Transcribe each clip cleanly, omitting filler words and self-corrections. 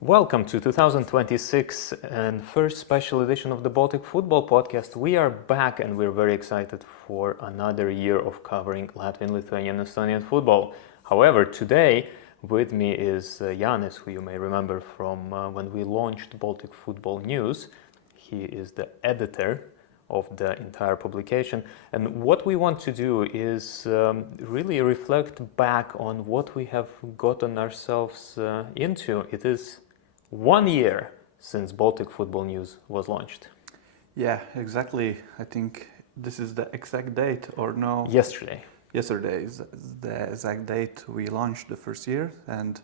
Welcome to 2026 and first special edition of the Baltic Football podcast. We are back and we're very excited for another year of covering Latvian, Lithuanian, and Estonian football. However, today with me is Janis, who you may remember from when we launched Baltic Football News. He is the editor of the entire publication. And what we want to do is really reflect back on what we have gotten ourselves into. It is 1 year since Baltic Football News was launched. Yeah, exactly. I think this is the exact date, or no? Yesterday. Yesterday is the exact date we launched the first year, and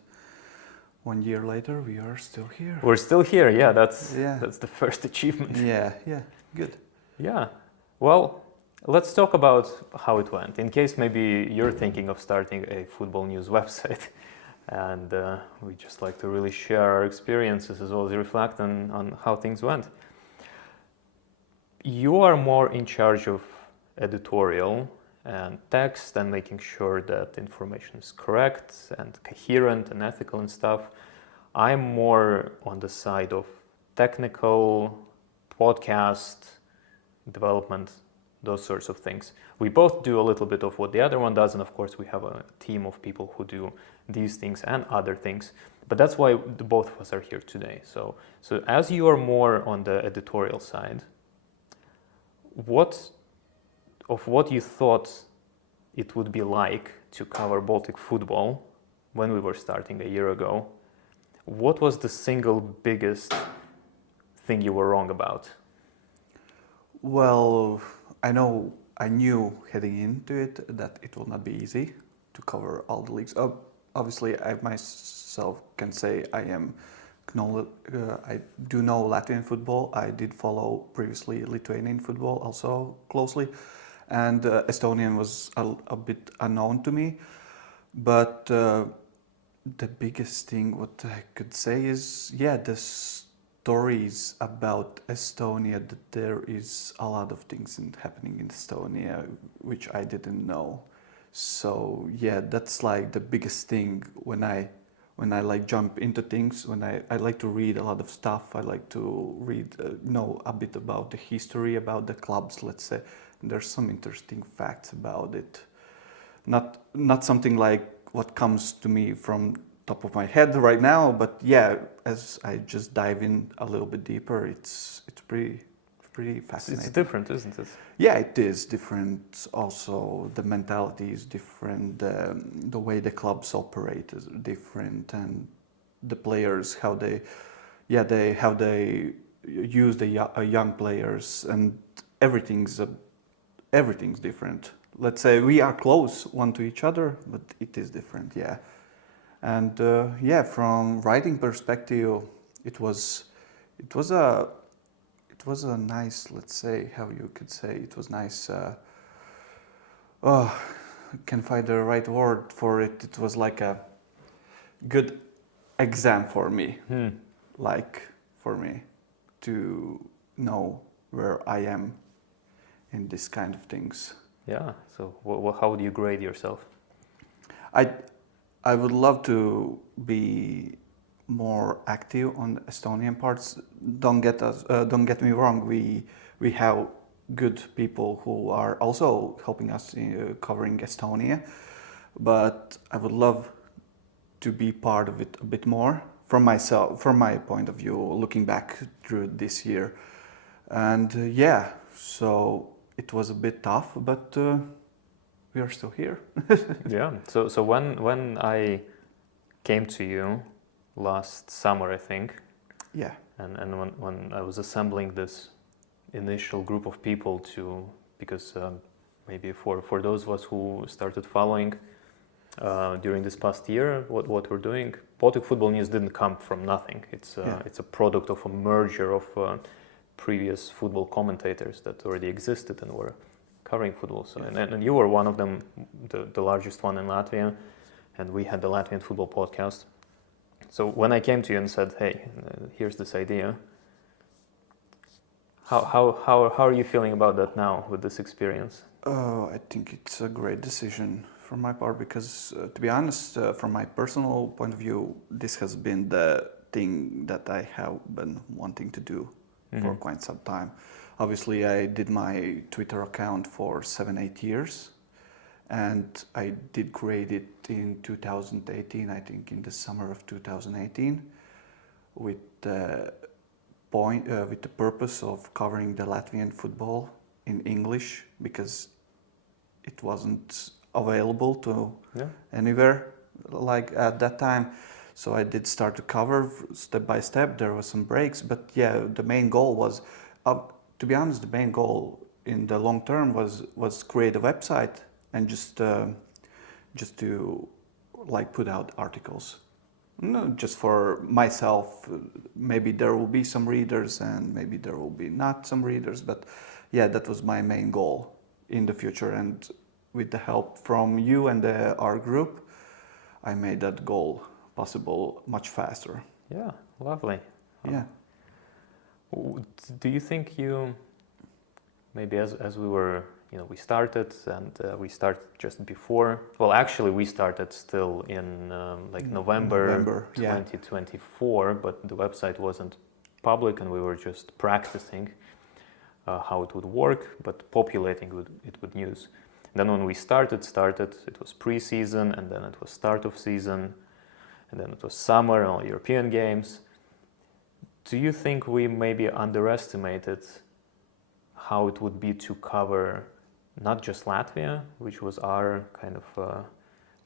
1 year later we are still here. We're still here, yeah, that's the first achievement. Yeah, good. Yeah, well, let's talk about how it went. In case maybe you're thinking of starting a football news website, and we just like to really share our experiences as well as reflect on how things went. You are more in charge of editorial and text and making sure that information is correct and coherent and ethical and stuff. I'm more on the side of technical, podcast, development, those sorts of things. We both do a little bit of what the other one does, and of course we have a team of people who do these things and other things. But that's why the both of us are here today. So as you are more on the editorial side, what you thought it would be like to cover Baltic football when we were starting a year ago, what was the single biggest thing you were wrong about? Well, I knew heading into it that it will not be easy to cover all the leagues. Obviously, I myself can say I do know Latvian football. I did follow previously Lithuanian football also closely, and Estonian was a bit unknown to me. But the biggest thing what I could say is, the stories about Estonia, that there is a lot of things happening in Estonia which I didn't know. So that's like the biggest thing when I like jump into things, when I like to read a lot of stuff. I like to read know a bit about the history, about the clubs, let's say. And there's some interesting facts about it. Not something like what comes to me from top of my head right now, but as I just dive in a little bit deeper, it's pretty fascinating. It's different, isn't it? Yeah, it is different. Also, the mentality is different. The way the clubs operate is different, and the players how they use the young players, and everything's different. Let's say we are close one to each other, but it is different. Yeah. And from writing perspective, it was a nice, let's say, how you could say, it was nice. I can't find the right word for it. It was like a good exam for me, like for me to know where I am in this kind of things. Yeah. So how would you grade yourself? I would love to be more active on the Estonian parts. Don't get me wrong. We have good people who are also helping us in covering Estonia, but I would love to be part of it a bit more from my point of view, looking back through this year. And so it was a bit tough, but we are still here. Yeah. So when I came to you last summer, I think. Yeah. And when I was assembling this initial group of people because maybe for those of us who started following during this past year, what we're doing, Baltic Football News didn't come from nothing. It's a product of a merger of previous football commentators that already existed and were covering football. So and you were one of them, the largest one in Latvia, and we had the Latvian Football podcast. So when I came to you and said, "Hey, here's this idea," how are you feeling about that now with this experience? I think it's a great decision from my part because, to be honest, from my personal point of view, this has been the thing that I have been wanting to do for quite some time. Obviously, I did my Twitter account for 7-8 years, and I did create it in 2018, I think in the summer of 2018, with the with the purpose of covering the Latvian football in English, because it wasn't available to anywhere like at that time. So I did start to cover step by step. There were some breaks, but yeah, the main goal was, to be honest, the main goal in the long term was create a website and just to like put out articles. No, just for myself. Maybe there will be some readers and maybe there will be not some readers, but yeah, that was my main goal in the future. And with the help from you and our group, I made that goal possible much faster. Yeah, lovely. Yeah. Do you think you, maybe as we were, we started and we started just before, well, actually we started still in like November 2024, but the website wasn't public and we were just practicing how it would work, but populating it with news. Then when we started, it was pre-season, and then it was start of season, and then it was summer and all European games. Do you think we maybe underestimated how it would be to cover not just Latvia, which was our kind of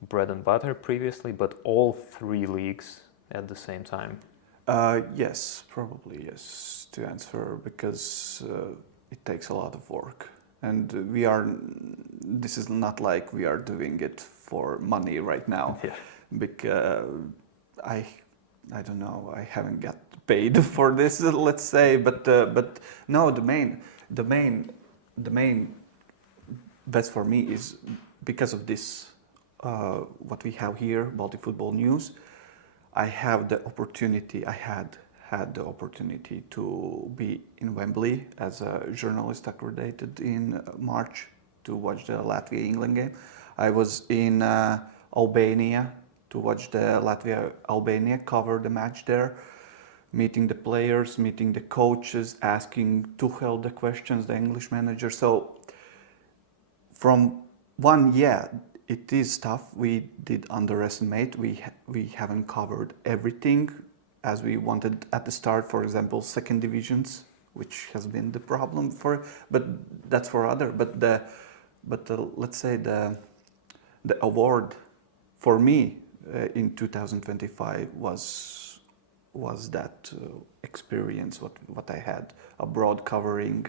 bread and butter previously, but all three leagues at the same time? Yes, probably yes, to answer, because it takes a lot of work. And this is not like we are doing it for money right now. Yeah. Because I don't know, I haven't got paid for this, let's say, but no, the main best for me is because of this, what we have here, Baltic Football News. I had the opportunity to be in Wembley as a journalist accredited in March to watch the Latvia-England game. I was in Albania to watch the Latvia-Albania, cover the match there, meeting the players, meeting the coaches, asking Tuchel the questions, the English manager. So from it is tough. We did underestimate. We haven't covered everything as we wanted at the start. For example, second divisions, which has been the problem but that's for other. But let's say the award for me in 2025 was that experience what I had abroad, covering,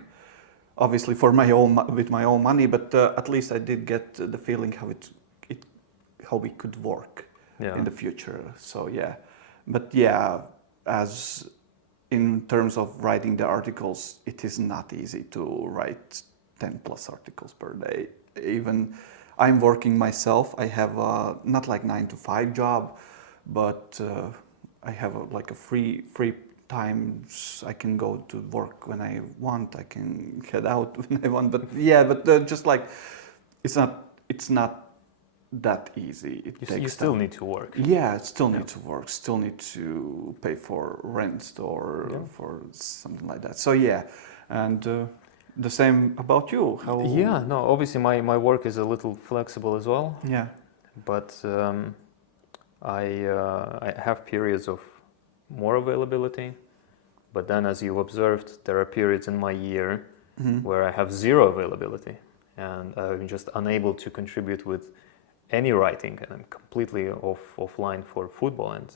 obviously with my own money, but at least I did get the feeling how we could work in the future. So yeah, but yeah, as in terms of writing the articles, it is not easy to write 10 plus articles per day. Even I'm working myself. I have not like 9-to-5 job, but I have like a free times. I can go to work when I want. I can head out when I want. But yeah, just like it's not that easy. You still need to work. Yeah, still need to work. Still need to pay for rent or for something like that. So yeah, and the same about you. How? Yeah, no. Obviously, my work is a little flexible as well. Yeah, but I have periods of more availability, but then, as you observed, there are periods in my year where I have zero availability, and I'm just unable to contribute with any writing, and I'm completely offline for football. And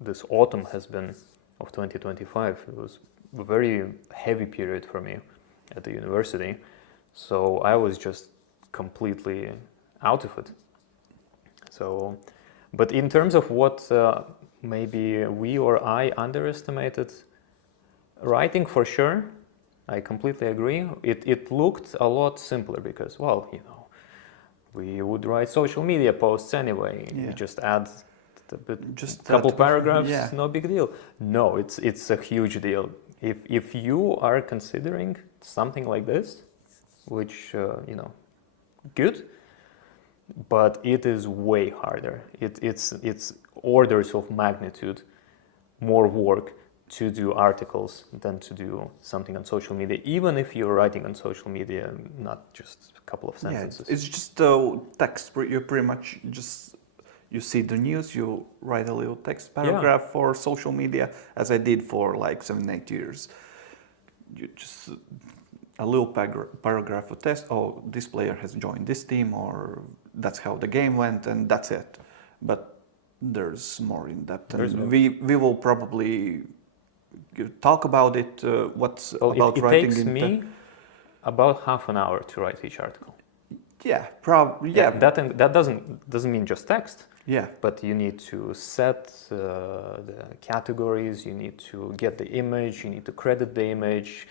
this autumn has been of 2025. It was a very heavy period for me at the university, so I was just completely out of it. So, but in terms of what maybe we or I underestimated, writing for sure, I completely agree. It looked a lot simpler because, well, we would write social media posts anyway. Yeah. You just add just a couple paragraphs, no big deal. No, it's a huge deal. If you are considering something like this, which good, but it is way harder. It's orders of magnitude more work to do articles than to do something on social media, even if you're writing on social media, not just a couple of sentences. It's just text. You pretty much just you see the news, you write a little text paragraph for social media, as I did for like 7-8 years. You just a little paragraph of text. Oh, this player has joined this team, or that's how the game went, and that's it. But there's more in depth, and we will probably talk about it. What's about it writing? Takes in me about half an hour to write each article. Yeah, probably. Yeah, that doesn't mean just text. Yeah, but you need to set the categories. You need to get the image. You need to credit the image.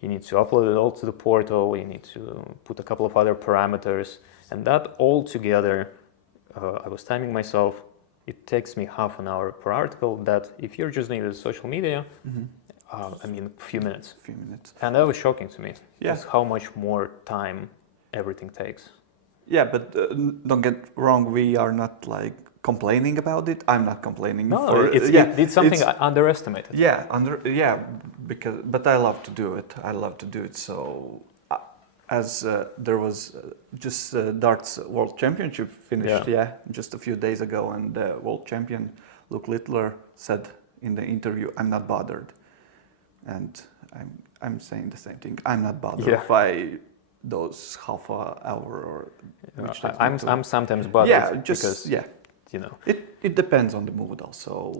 You need to upload it all to the portal. You need to put a couple of other parameters, and that all together, I was timing myself. It takes me half an hour per article. That if you're just doing it on social media, I mean, a few minutes. And that was shocking to me. Yeah. Just how much more time everything takes. Yeah, but don't get wrong. We are not like complaining about it. I'm not complaining. No, it's something I underestimated. Yeah, but I love to do it. So as there was just darts World Championship finished, just a few days ago, and the world champion Luke Littler said in the interview, "I'm not bothered," and I'm saying the same thing. I'm not bothered by those half an hour or. I'm sometimes bothered. Yeah, because, you know, it depends on the mood also.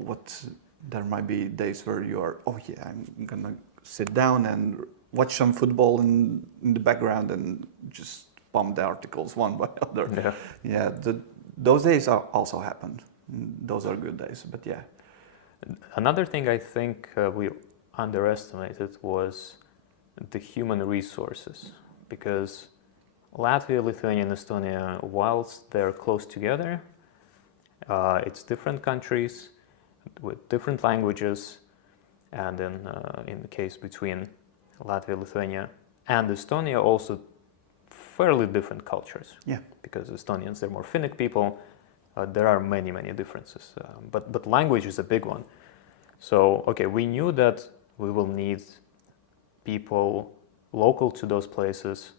There might be days where you are, I'm gonna sit down and watch some football in the background and just pump the articles one by other. Those days also happen. Those are good days, but yeah. Another thing I think we underestimated was the human resources, because Latvia, Lithuania, and Estonia, whilst they're close together, it's different countries with different languages, and in the case between Latvia, Lithuania, and Estonia, also fairly different cultures. Yeah. Because Estonians, they're more Finnic people. There are many differences, but language is a big one. So, we knew that we will need people local to those places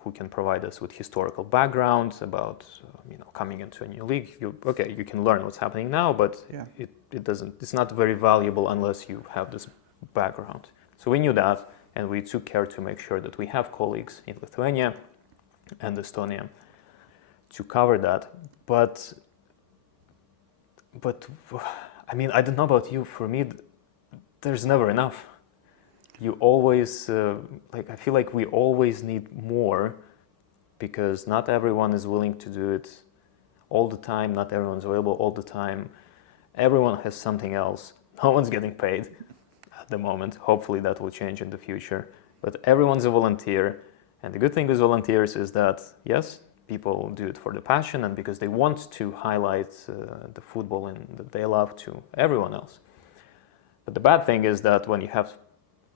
who can provide us with historical background about coming into a new league. You can learn what's happening now, but it's not very valuable unless you have this background. So we knew that, and we took care to make sure that we have colleagues in Lithuania and Estonia to cover that. But I mean, I don't know about you. For me, there's never enough. You always, I feel like we always need more, because not everyone is willing to do it all the time. Not everyone's available all the time. Everyone has something else. No one's getting paid at the moment. Hopefully that will change in the future. But everyone's a volunteer. And the good thing with volunteers is that, yes, people do it for the passion and because they want to highlight the football and that they love to everyone else. But the bad thing is that when you have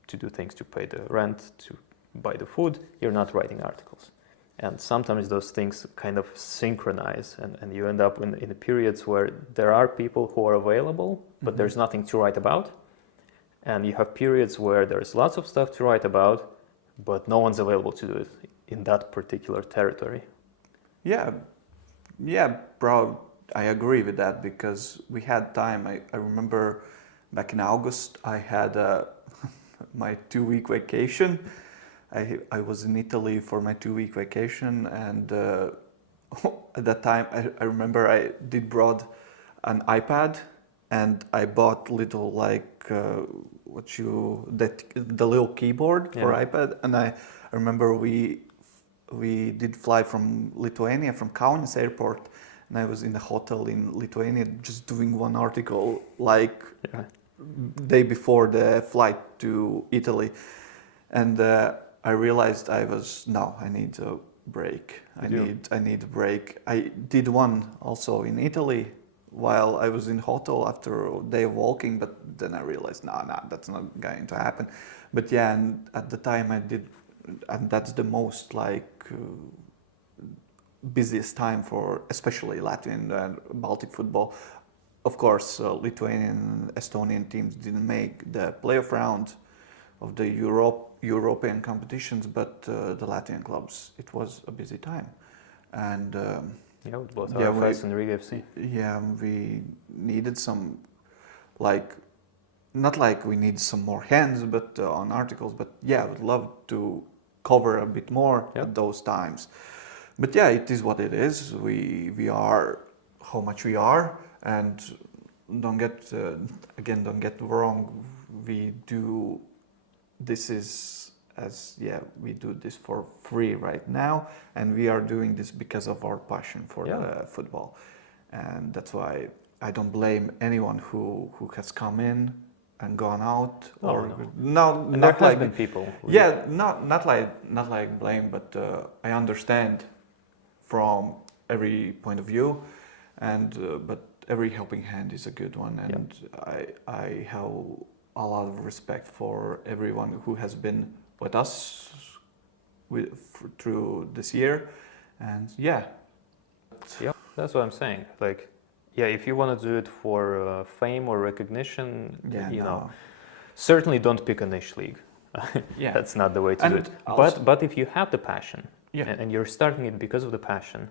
to do things to pay the rent, to buy the food, you're not writing articles. And sometimes those things kind of synchronize, and you end up in the periods where there are people who are available, but there's nothing to write about. And you have periods where there's lots of stuff to write about, but no one's available to do it in that particular territory. Yeah, bro, I agree with that, because we had time. I remember back in August, I had my 2-week vacation. I was in Italy for my 2-week vacation, and at that time I remember I did brought an iPad, and I bought little the little keyboard for iPad, and I remember we did fly from Lithuania, from Kaunas airport, and I was in a hotel in Lithuania just doing one article day before the flight to Italy, and I realized I need a break. I need a break. I did one also in Italy while I was in hotel after a day of walking, but then I realized, no, that's not going to happen. But yeah, and at the time I did, and that's the most busiest time for especially Latvian and Baltic football. of course, Lithuanian and Estonian teams didn't make the playoff round of the European competitions, but the Latvian clubs, it was a busy time. And Yeah, with both yeah, RFS and Riga FC. yeah, we needed some, like, not like we need some more hands, but on articles. But yeah, I would love to cover a bit more Yeah. at those times. But yeah, it is what it is. We are how much we are, and don't get don't get wrong. We do this is as yeah we do this for free right now, and we are doing this because of our passion for Yeah. the football, and that's why I don't blame anyone who has come in and gone out or no, And there not has like been people. yeah, not like blame, but I understand from every point of view, and but every helping hand is a good one, and I have a lot of respect for everyone who has been with us through this year, and yeah, Yeah, that's what I'm saying. Like, yeah, if you want to do it for fame or recognition, yeah, you no. know, certainly don't pick a niche league. Yeah, That's not the way to do it. also- But if you have the passion, Yeah. and you're starting it because of the passion,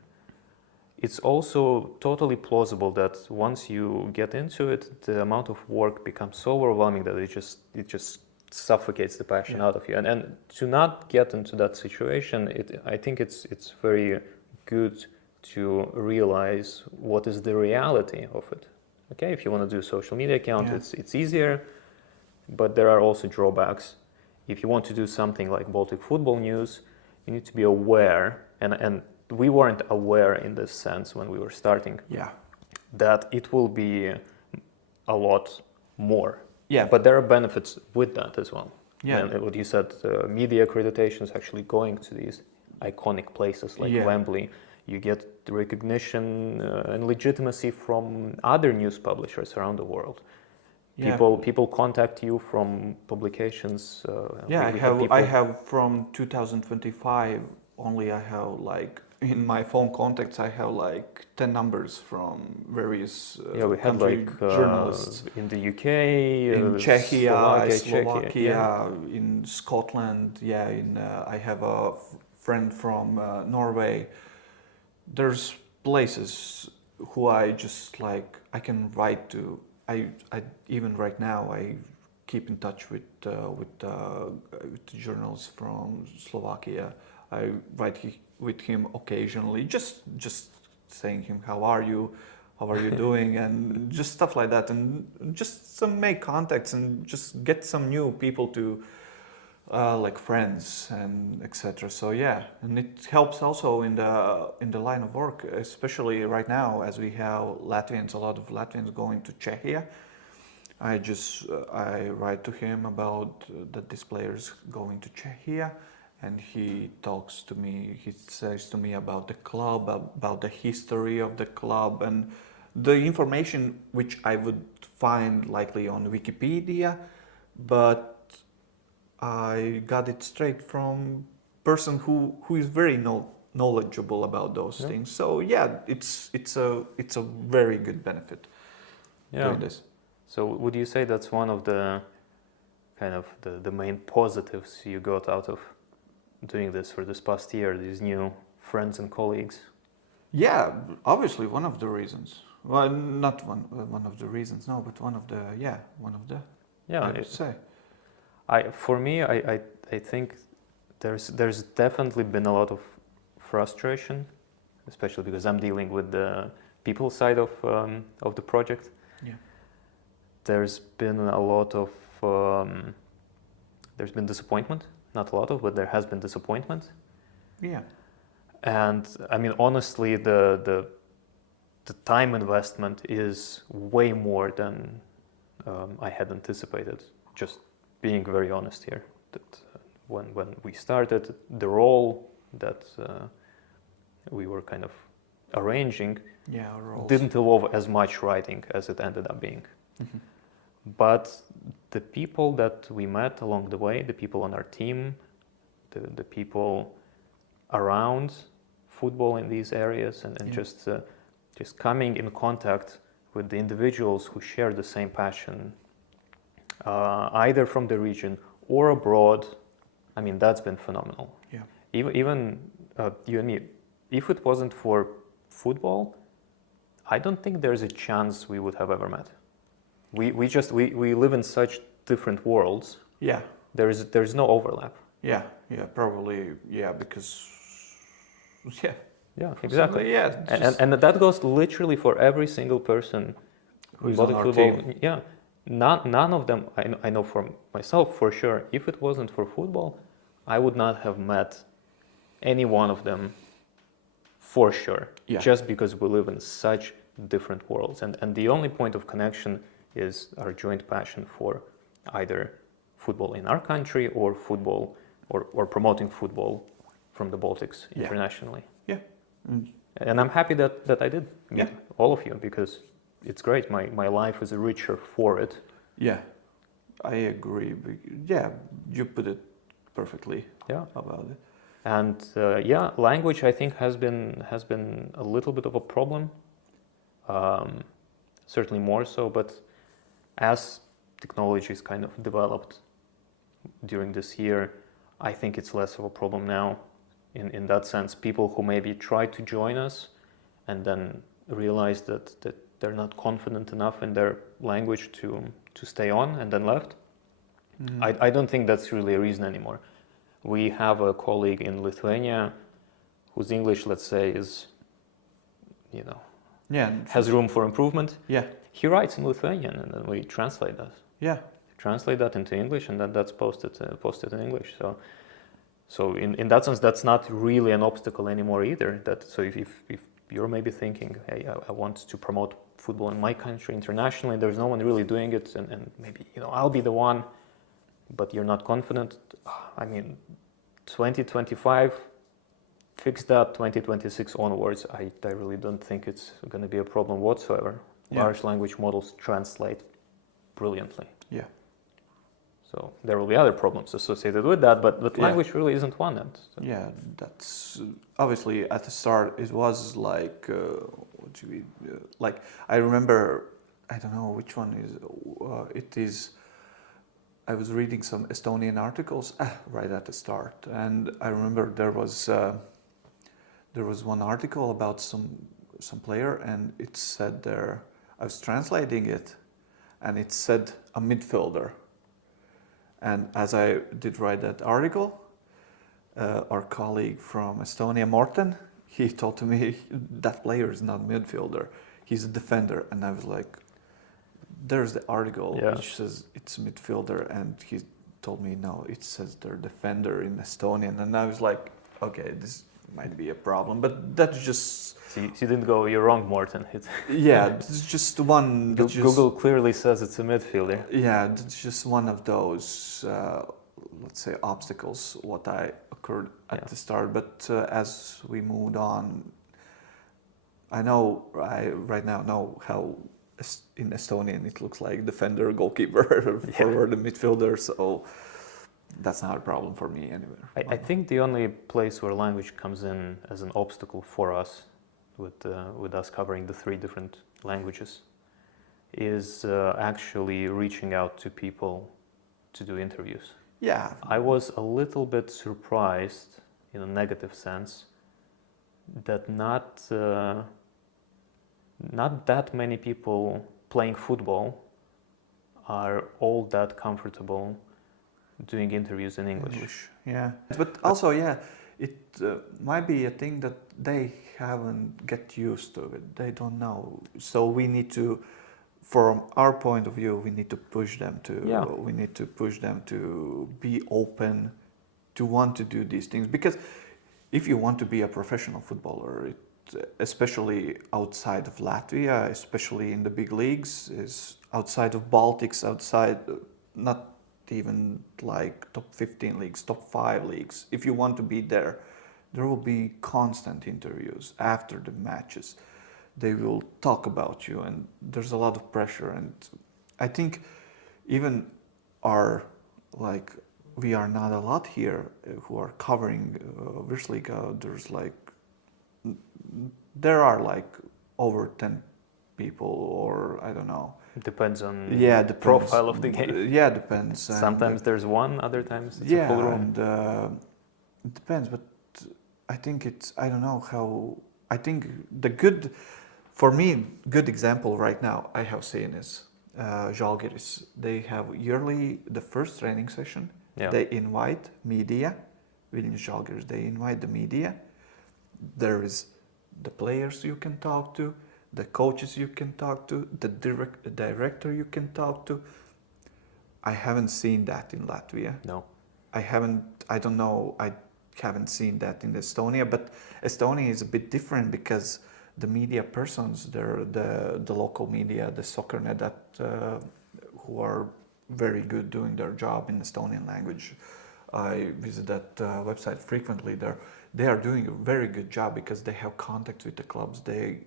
it's also totally plausible that once you get into it, the amount of work becomes so overwhelming that it just suffocates the passion Yeah. out of you. And to not get into that situation, I think it's very good to realize what is the reality of it. Okay, if you want to do a social media account, Yeah. it's easier, but there are also drawbacks. If you want to do something like Baltic Football News, you need to be aware, and we weren't aware in this sense when we were starting, Yeah. that it will be a lot more. Yeah. But there are benefits with that as well. Yeah. And what you said, media accreditations, actually going to these iconic places like Yeah. Wembley, you get recognition and legitimacy from other news publishers around the world. Yeah. People contact you from publications. Yeah, we had I have from 2025 only. I have like in my phone contacts, I have like 10 numbers from various yeah, we had country like journalists in the UK, in Czechia, Slovakia, yeah. in Scotland. Yeah, in I have a friend from Norway. There's places who I just like I can write to. I even right now I keep in touch with journalists from Slovakia. I write with him occasionally, just saying him how are you doing, and just stuff like that, and just some make contacts and just get some new people to like friends and etc. So yeah, and it helps also in the line of work, especially right now as we have a lot of Latvians going to Czechia. I write to him about that this player is going to Czechia, and he talks to me. He says to me about the club, about the history of the club, and the information which I would find likely on Wikipedia, but I got it straight from person who is very knowledgeable about those things. So yeah, it's a very good benefit doing this. So would you say that's one of the kind of the main positives you got out of doing this for this past year, these new friends and colleagues? Yeah, obviously one of the reasons. Well, not one of the reasons, no, but one of the I would say. For me, I think there's definitely been a lot of frustration, especially because I'm dealing with the people side of the project. Yeah. There's been a lot of there's been disappointment, not a lot of, but there has been disappointment. Yeah. And I mean, honestly, the time investment is way more than I had anticipated. Just being very honest here, that when we started, the role that we were kind of arranging didn't involve as much writing as it ended up being. Mm-hmm. But the people that we met along the way, the people on our team, the people around football in these areas, and just coming in contact with the individuals who share the same passion, either from the region or abroad, I mean, that's been phenomenal. Yeah. Even you and me, if it wasn't for football, I don't think there's a chance we would have ever met. We live in such different worlds. Yeah. There's no overlap. Yeah. Yeah. Probably. Yeah. Because. Yeah. Yeah, exactly. Yeah. And that goes literally for every single person Who's Baltic on our football. team. Yeah, none of them. I know for myself for sure. If it wasn't for football, I would not have met any one of them for sure. Yeah. Just because we live in such different worlds, and the only point of connection is our joint passion for either football in our country or football or promoting football from the Baltics Yeah. internationally. Yeah. Mm. And I'm happy that I did meet Yeah. all of you because it's great. My life is richer for it. Yeah. I agree. Yeah. You put it perfectly. Yeah. About it. And yeah, language I think has been a little bit of a problem. Certainly more so, but as technology is kind of developed during this year, I think it's less of a problem now. In that sense, people who maybe try to join us and then realize that they're not confident enough in their language to stay on and then left. Mm. I don't think that's really a reason anymore. We have a colleague in Lithuania whose English, let's say, is, Yeah. has room for improvement. Yeah. He writes in Lithuanian and then we translate that. Yeah. Translate that into English and then that's posted in English. So in that sense, that's not really an obstacle anymore either. So if you're maybe thinking, hey, I want to promote football in my country internationally, there's no one really doing it, and maybe I'll be the one, but you're not confident. I mean, 2025, fix that. 2026 onwards, I really don't think it's going to be a problem whatsoever. Yeah. Large language models translate brilliantly. Yeah. So there will be other problems associated with that, but Yeah. language really isn't one. So. Yeah, that's obviously at the start it was like like I remember, I don't know which one is it is. I was reading some Estonian articles right at the start, and I remember there was one article about some player, and it said there. I was translating it, and it said a midfielder. And as I did write that article, our colleague from Estonia, Morten, he told to me that player is not midfielder, he's a defender. And I was like, there's the article which says it's midfielder, and he told me no, it says they're defender in Estonian. And I was like, okay, this might be a problem, but that's just... So you didn't go, you're wrong, Morten. Yeah, it's just one... Google clearly says it's a midfielder. Yeah, it's just one of those, let's say, obstacles what I occurred at the start. But as we moved on, I right now know how in Estonian it looks like defender, goalkeeper, forward, and midfielder. So that's not a problem for me anywhere. I think the only place where language comes in as an obstacle for us, with us covering the 3 different languages, is actually reaching out to people to do interviews. Yeah. I was a little bit surprised, in a negative sense, that not that many people playing football are all that comfortable doing interviews in English. Yeah. But also, it might be a thing that they haven't get used to it. They don't know. So we need to, from our point of view, we need to push them to be open, to want to do these things. Because if you want to be a professional footballer, especially outside of Latvia, especially in the big leagues, is outside of Baltics, outside not even like top 15 leagues, top 5 leagues. If you want to be there, there will be constant interviews after the matches. They will talk about you, and there's a lot of pressure. And I think even we are not a lot here who are covering Virslīga. There are like over 10 people, or I don't know. Depends on Yeah, the depends. profile of the game. Yeah, depends. Sometimes there's one, other times it's a full Yeah, room. and it depends. But I think it's, I don't know how. I think the good, for me, good example right now I have seen is Žalgiris. They have yearly the first training session. Yeah. They invite media. Vilnius Žalgiris. They invite the media. There is the players you can talk to, the coaches you can talk to, the director you can talk to. I haven't seen that in Latvia. No. I don't know, I haven't seen that in Estonia, but Estonia is a bit different because the media persons, they're the local media, the SoccerNet, that who are very good doing their job in Estonian language. I visit that website frequently. They are doing a very good job because they have contact with the clubs. They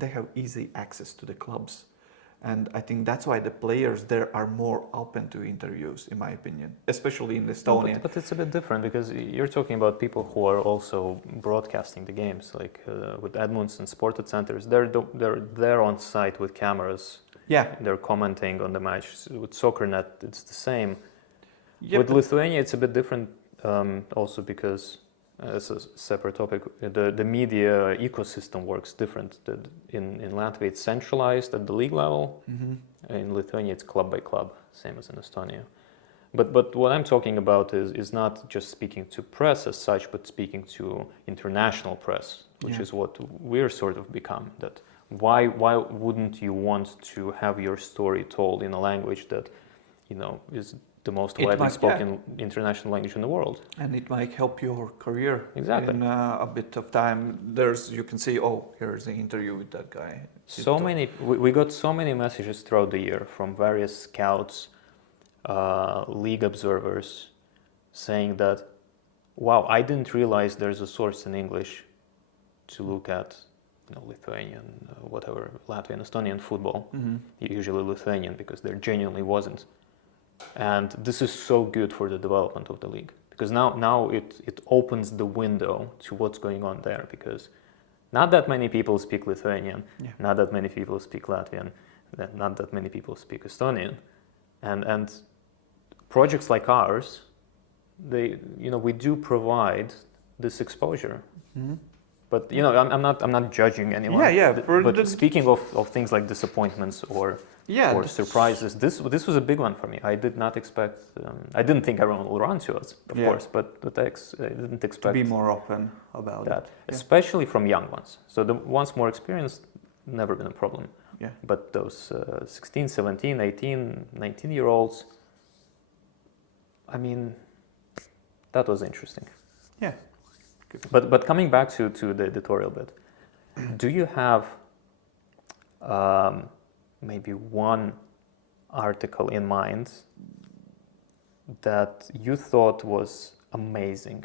have easy access to the clubs. And I think that's why the players there are more open to interviews, in my opinion, especially in Estonia. No, but it's a bit different because you're talking about people who are also broadcasting the games, like with Edmunds and Sported Centers. They're there on site with cameras. Yeah. They're commenting on the match. With SoccerNet, it's the same. Yeah, with but Lithuania, it's a bit different also because it's a separate topic. The media ecosystem works different. In Latvia, it's centralized at the league level. Mm-hmm. In Lithuania, it's club by club, same as in Estonia. But what I'm talking about is not just speaking to press as such, but speaking to international press, which Yeah. is what we're sort of become. That why wouldn't you want to have your story told in a language that, is the most widely spoken international language in the world? And it might help your career. Exactly. In a bit of time, you can see, here's the interview with that guy. We got so many messages throughout the year from various scouts, league observers, saying that, wow, I didn't realize there's a source in English to look at, Lithuanian, whatever, Latvian, Estonian football. Mm-hmm. Usually Lithuanian, because there genuinely wasn't. And this is so good for the development of the league, because now it opens the window to what's going on there, because not that many people speak Lithuanian, not that many people speak Latvian, not that many people speak Estonian, and projects like ours, we do provide this exposure. Mm-hmm. But I'm not judging anyone. Yeah. But speaking of things like disappointments or surprises, this was a big one for me. I did not expect. I didn't think everyone will run to us, of course, but I didn't expect to be more open about that, it, especially from young ones. So the ones more experienced, never been a problem. Yeah. But those 16, 17, 18, 19-year-olds, I mean, that was interesting. Yeah. But coming back to the editorial bit, do you have maybe one article in mind that you thought was amazing,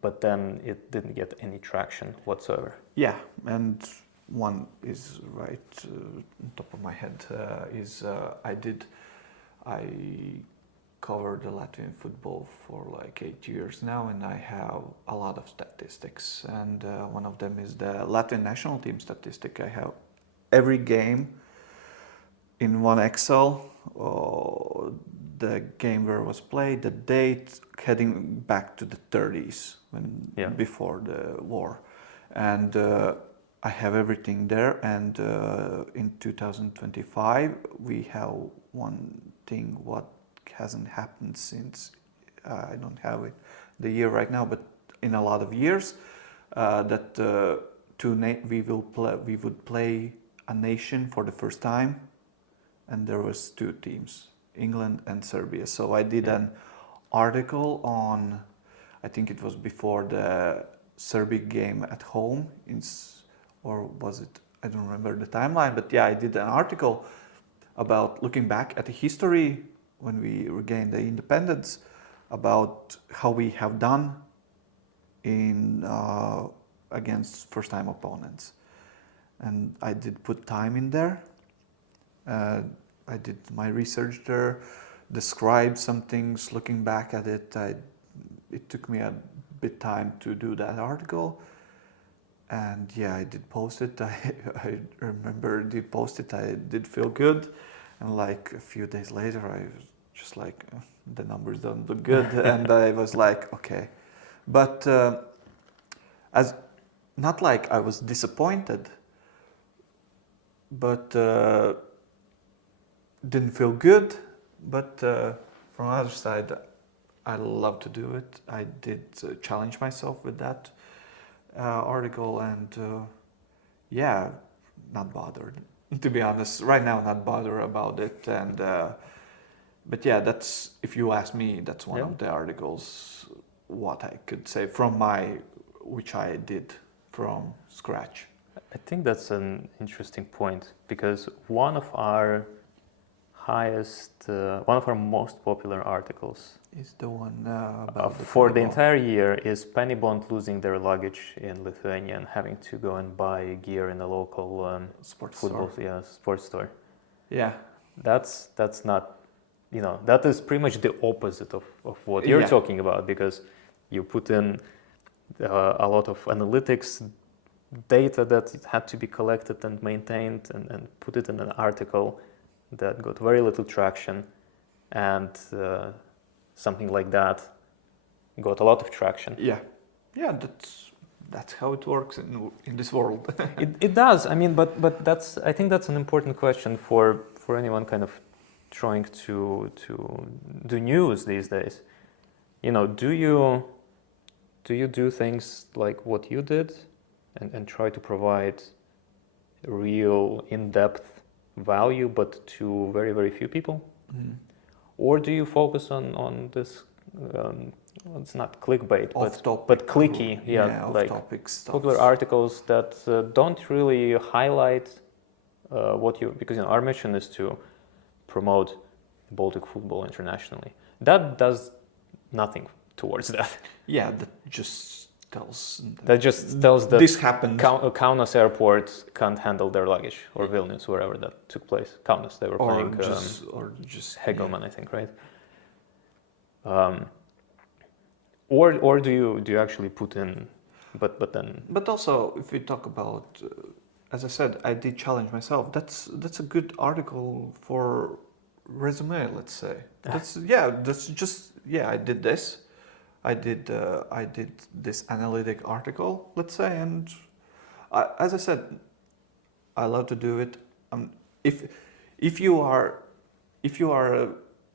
but then it didn't get any traction whatsoever? Yeah, and one is right on top of my head I covered the Latvian football for like 8 years now, and I have a lot of statistics, and one of them is the Latvian national team statistic. I have every game in one Excel, the game where it was played, the date, heading back to the 30s, before the war, and I have everything there. And in 2025 we have one thing what hasn't happened since, I don't have the year right now, but in a lot of years, that we would play a nation for the first time, and there was 2 teams, England and Serbia. So I did an article on, I think it was before the Serbic game at home, or was it, I don't remember the timeline, but I did an article about looking back at the history when we regained the independence, about how we have done in against first-time opponents. And I did put time in there. I did my research there, described some things, looking back at it. It took me a bit time to do that article. and yeah, I did post it. I remember I did post it. I did feel good, and like a few days later, I was just like, the numbers don't look good, and I was like, okay, but as not like I was disappointed, but didn't feel good. But from the other side, I love to do it. I did challenge myself with that article, and yeah, not bothered. To be honest, right now, not bothered about it. And but yeah, that's, if you ask me, that's one Yeah. of the articles what I could say which I did from scratch. I think that's an interesting point because one of our most popular articles Is the one about the for the football. entire year is Penny Bond losing their luggage in Lithuania and having to go and buy gear in a local Sports football store. sports store. Yeah. That's not, that is pretty much the opposite of what you're Yeah. talking about, because you put in a lot of analytics data that had to be collected and maintained and put it in an article that got very little traction, and something like that got a lot of traction. Yeah. Yeah, that's how it works in this world. It does. I mean, but I think that's an important question for anyone kind of trying to do news these days. Do you do things like what you did and try to provide real in-depth value, but to very, very few people? Mm. Or do you focus on this, it's not clickbait, but clicky, like off-topic stuff. popular articles that don't really highlight because our mission is to promote Baltic football internationally. That does nothing towards that. Yeah, that just tells. That just tells that this happened. Kaunas airport can't handle their luggage, or Vilnius, wherever that took place. Kaunas, they were playing or just Hegelman, I think, right? Or do you actually put in, but then? But also, if we talk about, as I said, I did challenge myself. That's a good article for resume, let's say. That's just I did this. I did this analytic article, let's say, and as I said, I love to do it. If you are a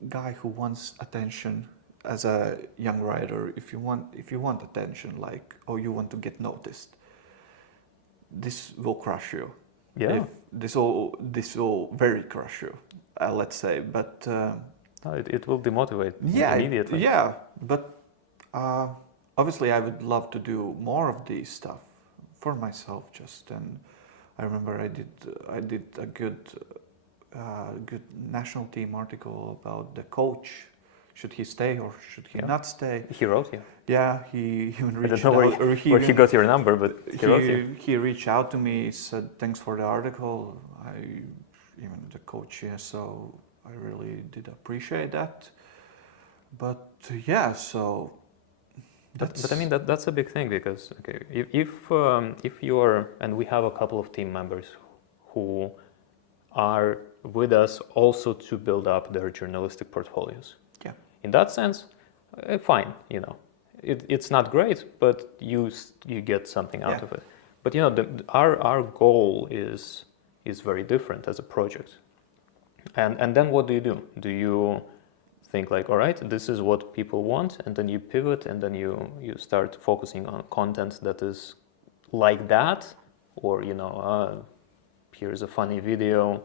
guy who wants attention as a young writer, if you want attention, like, or you want to get noticed, this will crush you. Yeah. This will very crush you, let's say. But it will demotivate immediately. Yeah, but obviously I would love to do more of these stuff for myself. And I remember I did a good national team article about the coach. Should he stay or should he not stay? He wrote you. Yeah, he even I reached don't know out. where he got your number, but he wrote you. He reached out to me, said thanks for the article. Even the coach, so I really did appreciate that. But yeah, so But I mean that's a big thing, because if you are, and we have a couple of team members who are with us also to build up their journalistic portfolios. Yeah. In that sense, fine. It's not great, but you get something out of it. But our goal is very different as a project. And then what do? Do you think like, all right, this is what people want, and then you pivot, and then you start focusing on content that is like that, or here's a funny video,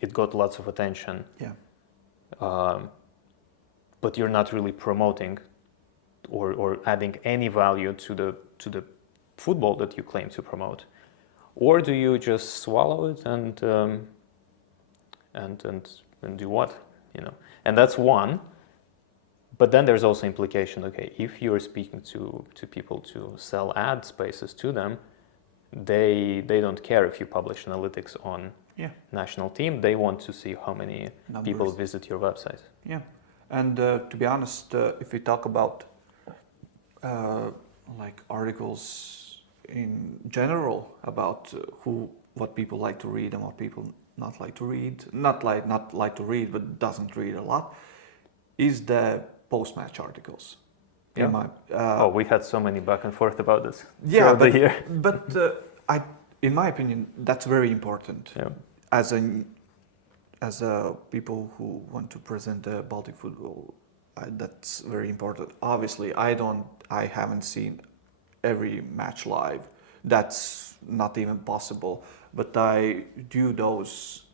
it got lots of attention, but you're not really promoting or adding any value to the football that you claim to promote? Or do you just swallow it and do what? And that's one. But then there's also implication, okay, if you're speaking to people to sell ad spaces to them, they don't care if you publish analytics on national team. They want to see how many people visit your website. Yeah, and to be honest, if we talk about like articles in general about what people like to read and what people not like to read, not like to read, but doesn't read a lot, is the post-match articles. Yeah. We had so many back and forth about this throughout the year. But in my opinion, that's very important. Yeah. As a people who want to present the Baltic football, that's very important. Obviously, I haven't seen every match live. That's not even possible. But I do those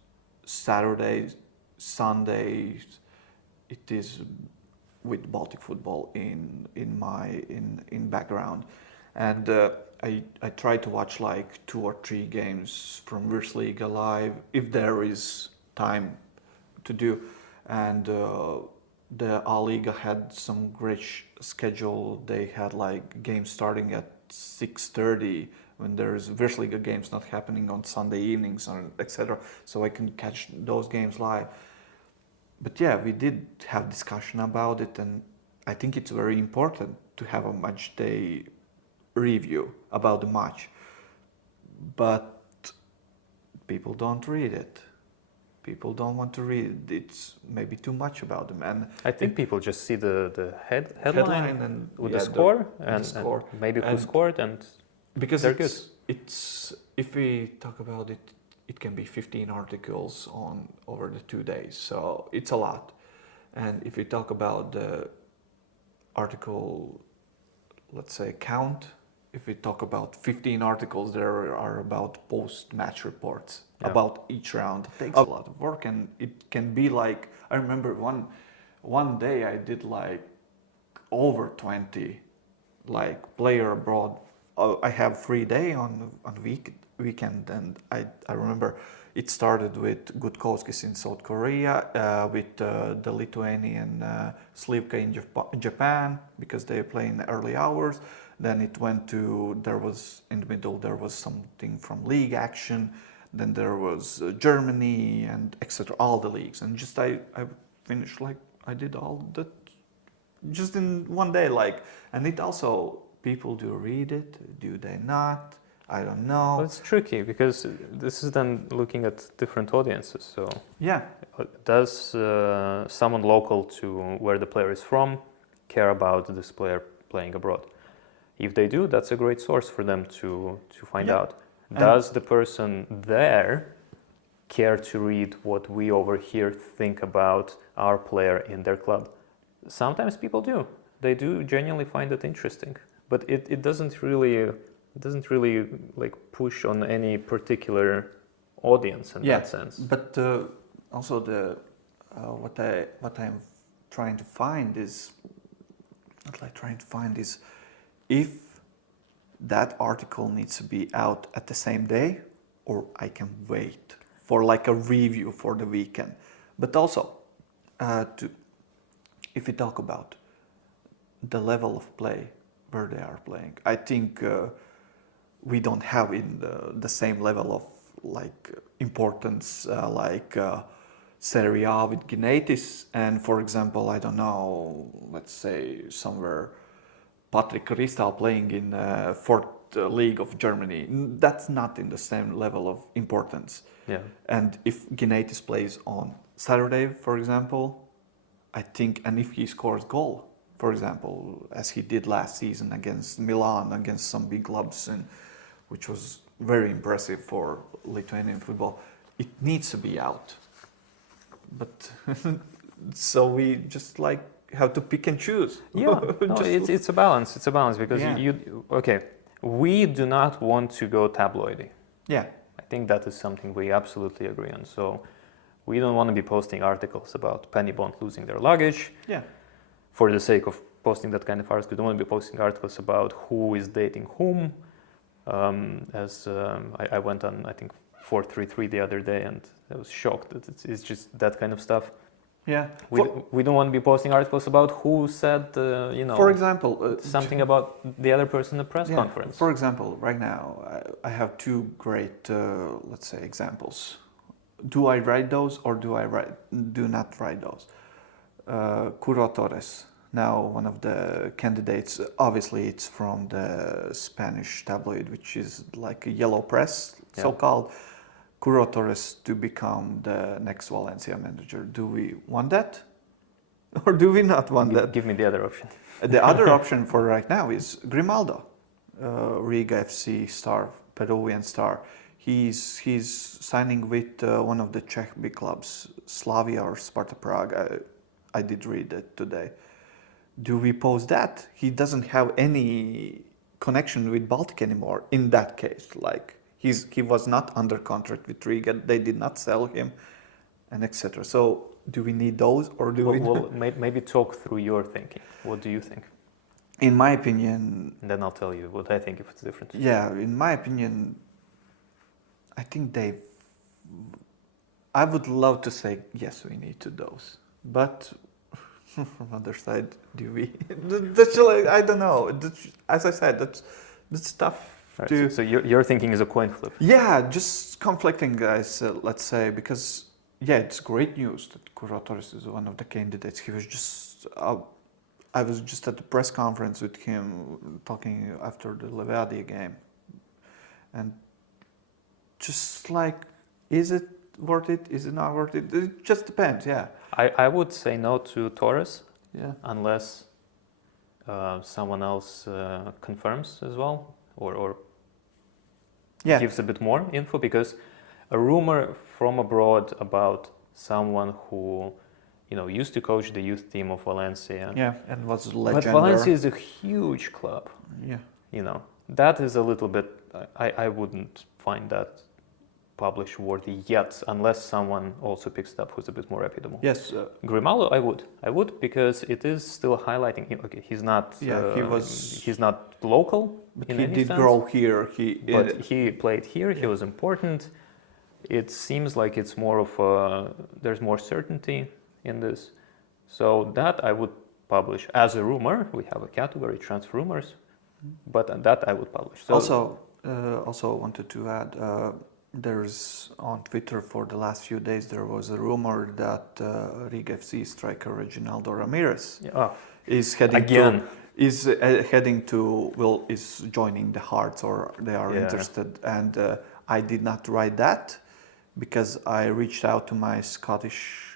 Saturdays, Sundays. It is with Baltic football in background, and I try to watch like 2 or 3 games from Virslīga live if there is time to do, and the A-Liga had some great schedule. They had like games starting at 6:30 when there's Virslīga games not happening on Sunday evenings, or etc. So I can catch those games live. But yeah, we did have discussion about it, and I think it's very important to have a match day review about the match. But people don't read it. People don't want to read it. It's maybe too much about them. And I think people just see the headline and with the score and maybe who scored, and because they're good. It's if we talk about it, it can be 15 articles over the 2 days, so it's a lot. And if we talk about the article, let's say count, if we talk about 15 articles, there are about post-match reports about each round. It takes a lot of work, and it can be like, I remember one day I did like over 20, like player abroad. I have free day on weekend, and I remember it started with Gutkowskis in South Korea, with the Lithuanian Slivka in Japan, because they play in the early hours. Then it went to, in the middle there was something from league action. Then there was Germany and etc. All the leagues, and just I finished like I did all that just in one day, like. And it also, people do read it, do they not? I don't know. Well, it's tricky because this is then looking at different audiences. So yeah, does someone local to where the player is from care about this player playing abroad? If they do, that's a great source for them to find out. Does the person there care to read what we over here think about our player in their club? Sometimes people do. They do genuinely find it interesting, but it doesn't really like push on any particular audience in that sense. But also what I'm trying to find is if that article needs to be out at the same day, or I can wait for like a review for the weekend. But also, if we talk about the level of play where they are playing, I think we don't have in the same level of like importance like Serie A with Gineitis, and for example, I don't know, let's say somewhere Patrick Ristal playing in 4th League of Germany. That's not in the same level of importance. Yeah. And if Gineitis plays on Saturday, for example, I think, and if he scores goal, for example, as he did last season against Milan, against some big clubs, and which was very impressive for Lithuanian football, it needs to be out. But so we just like have to pick and choose. Yeah, no, it's a balance. It's a balance because we do not want to go tabloidy. Yeah, I think that is something we absolutely agree on. So we don't want to be posting articles about Penny Bond losing their luggage. Yeah. For the sake of posting that kind of articles, we don't want to be posting articles about who is dating whom. I went on, I think, 433 the other day, and I was shocked that it's just that kind of stuff. Yeah. We don't want to be posting articles about who said, for example, something about the other person in a press conference. For example, right now, I have 2 great, let's say, examples. Do I write those or do not write those? Kuro Torres, now one of the candidates. Obviously, it's from the Spanish tabloid, which is like a yellow press, Yeah. so-called. Curro Torres to become the next Valencia manager. Do we want that, or do we not want that? Give me the other option. The other option for right now is Grimaldo, Riga FC star, Peruvian star. He's signing with one of the Czech big clubs, Slavia or Sparta Prague. I did read it today. Do we pose that? He doesn't have any connection with Baltic anymore. In that case, like he was not under contract with Riga. They did not sell him, and etc. So do we need those, or do we? Well, maybe talk through your thinking. What do you think? In my opinion, And then I'll tell you what I think if it's different. yeah, in my opinion, I think I would love to say yes, we need to those, but from other side, do we? That's like, I don't know. As I said, that's tough. Right, to, so your thinking is a coin flip. yeah, just conflicting guys. Let's say because yeah, it's great news that Curro Torres is one of the candidates. He was just. I was just at the press conference with him talking after the Levadia game, and just like, is it worth it? Is it not worth it? It just depends. Yeah. I would say no to Torres Yeah. unless someone else confirms as well or Yeah. gives a bit more info, because a rumor from abroad about someone who used to coach the youth team of Valencia. Yeah, and was But legendary. Valencia is a huge club. Yeah. That is a little bit. I wouldn't find that publish worthy yet, unless someone also picks it up who's a bit more reputable. Yes. Grimaldo, I would because it is still highlighting him. Okay, he's not. Yeah, He's not local. But in he any did sense, grow here. but he played here. He Yeah. was important. It seems like it's more of there's more certainty in this, so that I would publish as a rumor. We have a category, transfer rumors, but that I would publish. So Also wanted to add, there's on Twitter for the last few days there was a rumor that Riga FC striker Reginaldo Ramirez is heading again. is joining the Hearts, or they are interested, and I did not write that because I reached out to my Scottish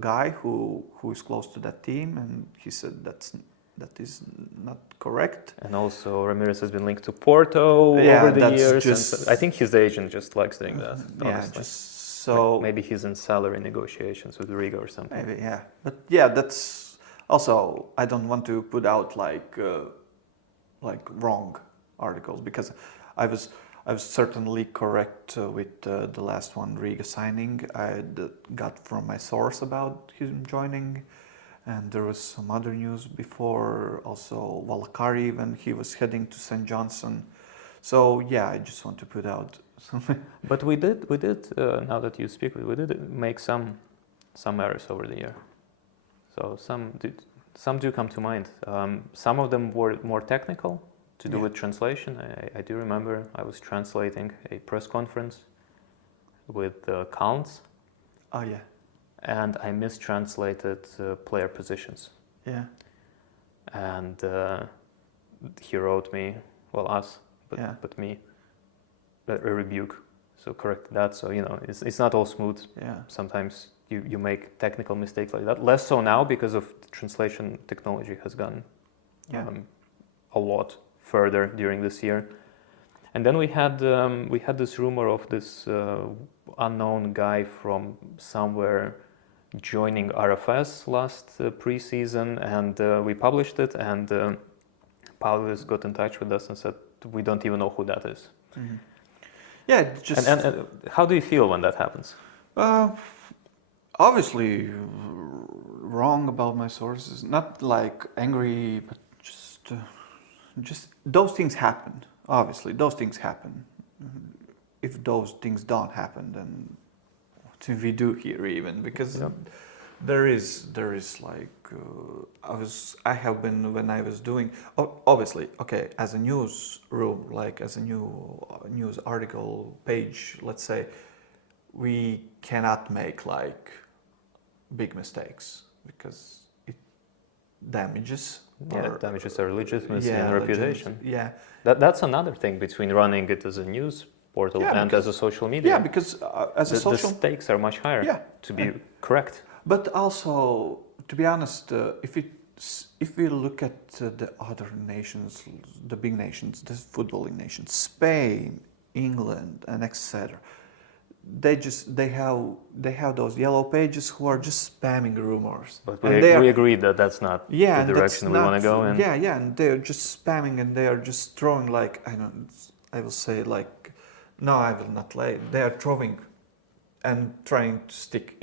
guy who is close to that team, and he said that is not correct. And also Ramirez has been linked to Porto over the years. And I think his agent just likes doing that. Honestly. So maybe he's in salary negotiations with Riga or something. Maybe, yeah. But yeah, that's also, I don't want to put out like wrong articles, because I was certainly correct with the last one, Riga signing. I got from my source about him joining, and there was some other news before, also Valakari when he was heading to St. Johnson. So yeah, I just want to put out something. But we did. Now that you speak, we did make some errors over the year. So some do come to mind. Some of them were more technical, to do with translation. I do remember I was translating a press conference with counts. Oh yeah. And I mistranslated player positions. Yeah. And he wrote me, but me, a rebuke. So corrected that. So it's not all smooth. Yeah. Sometimes you make technical mistakes like that. Less so now because of the translation technology has gone a lot further during this year. And then we had this rumor of this unknown guy from somewhere joining RFS last preseason, and we published it, and Paulus got in touch with us and said we don't even know who that is. Mm-hmm. Yeah, just and how do you feel when that happens? Obviously wrong about my sources. Not like angry, but just those things happen. Obviously, those things happen. If those things don't happen, then what do we do here even? Because there is like I have been when I was doing obviously as a newsroom, like as a news article page, let's say, we cannot make like big mistakes because damages. Yeah, damages our legitimacy Yeah, and reputation. Yeah. That's another thing between running it as a news portal Yeah, and because- as a social media. Yeah, because as a The social... stakes are much higher Yeah. to be correct. But also, to be honest, if we look at the other nations, the big nations, the footballing nations, Spain, England, and etc., they have those yellow pages who are just spamming rumors. But And we agreed that that's not yeah, the and direction that's we want to not- go in. Yeah, and they're just spamming and they are just throwing like I will say like, no, I will not lie. They are throwing and trying to stick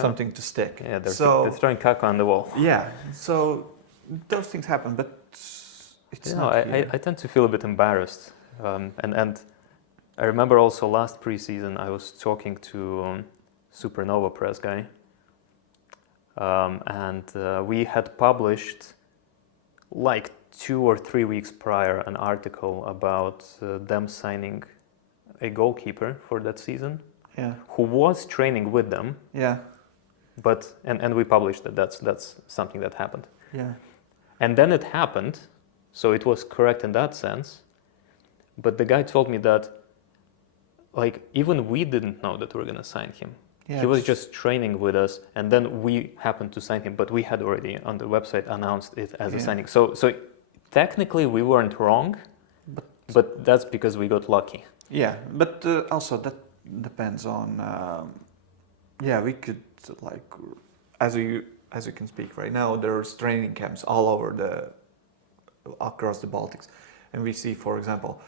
something to stick. Yeah, they're throwing caca on the wall. Yeah, so those things happen, but it's not. I tend to feel a bit embarrassed, and I remember also last preseason I was talking to Supernova Press guy, and we had published like 2 or 3 weeks prior an article about them signing a goalkeeper for that season, Yeah. who was training with them. Yeah. But and we published that that's something that happened. Yeah. And then it happened, so it was correct in that sense. But the guy told me that, like, even we didn't know that we were gonna sign him. Yeah, He was just training with us, and then we happened to sign him. But we had already on the website announced it as a signing. So technically we weren't wrong, but that's because we got lucky. Yeah, but also that depends on. We could like, as you can speak right now, there's training camps all over across the Baltics, and we see, for example,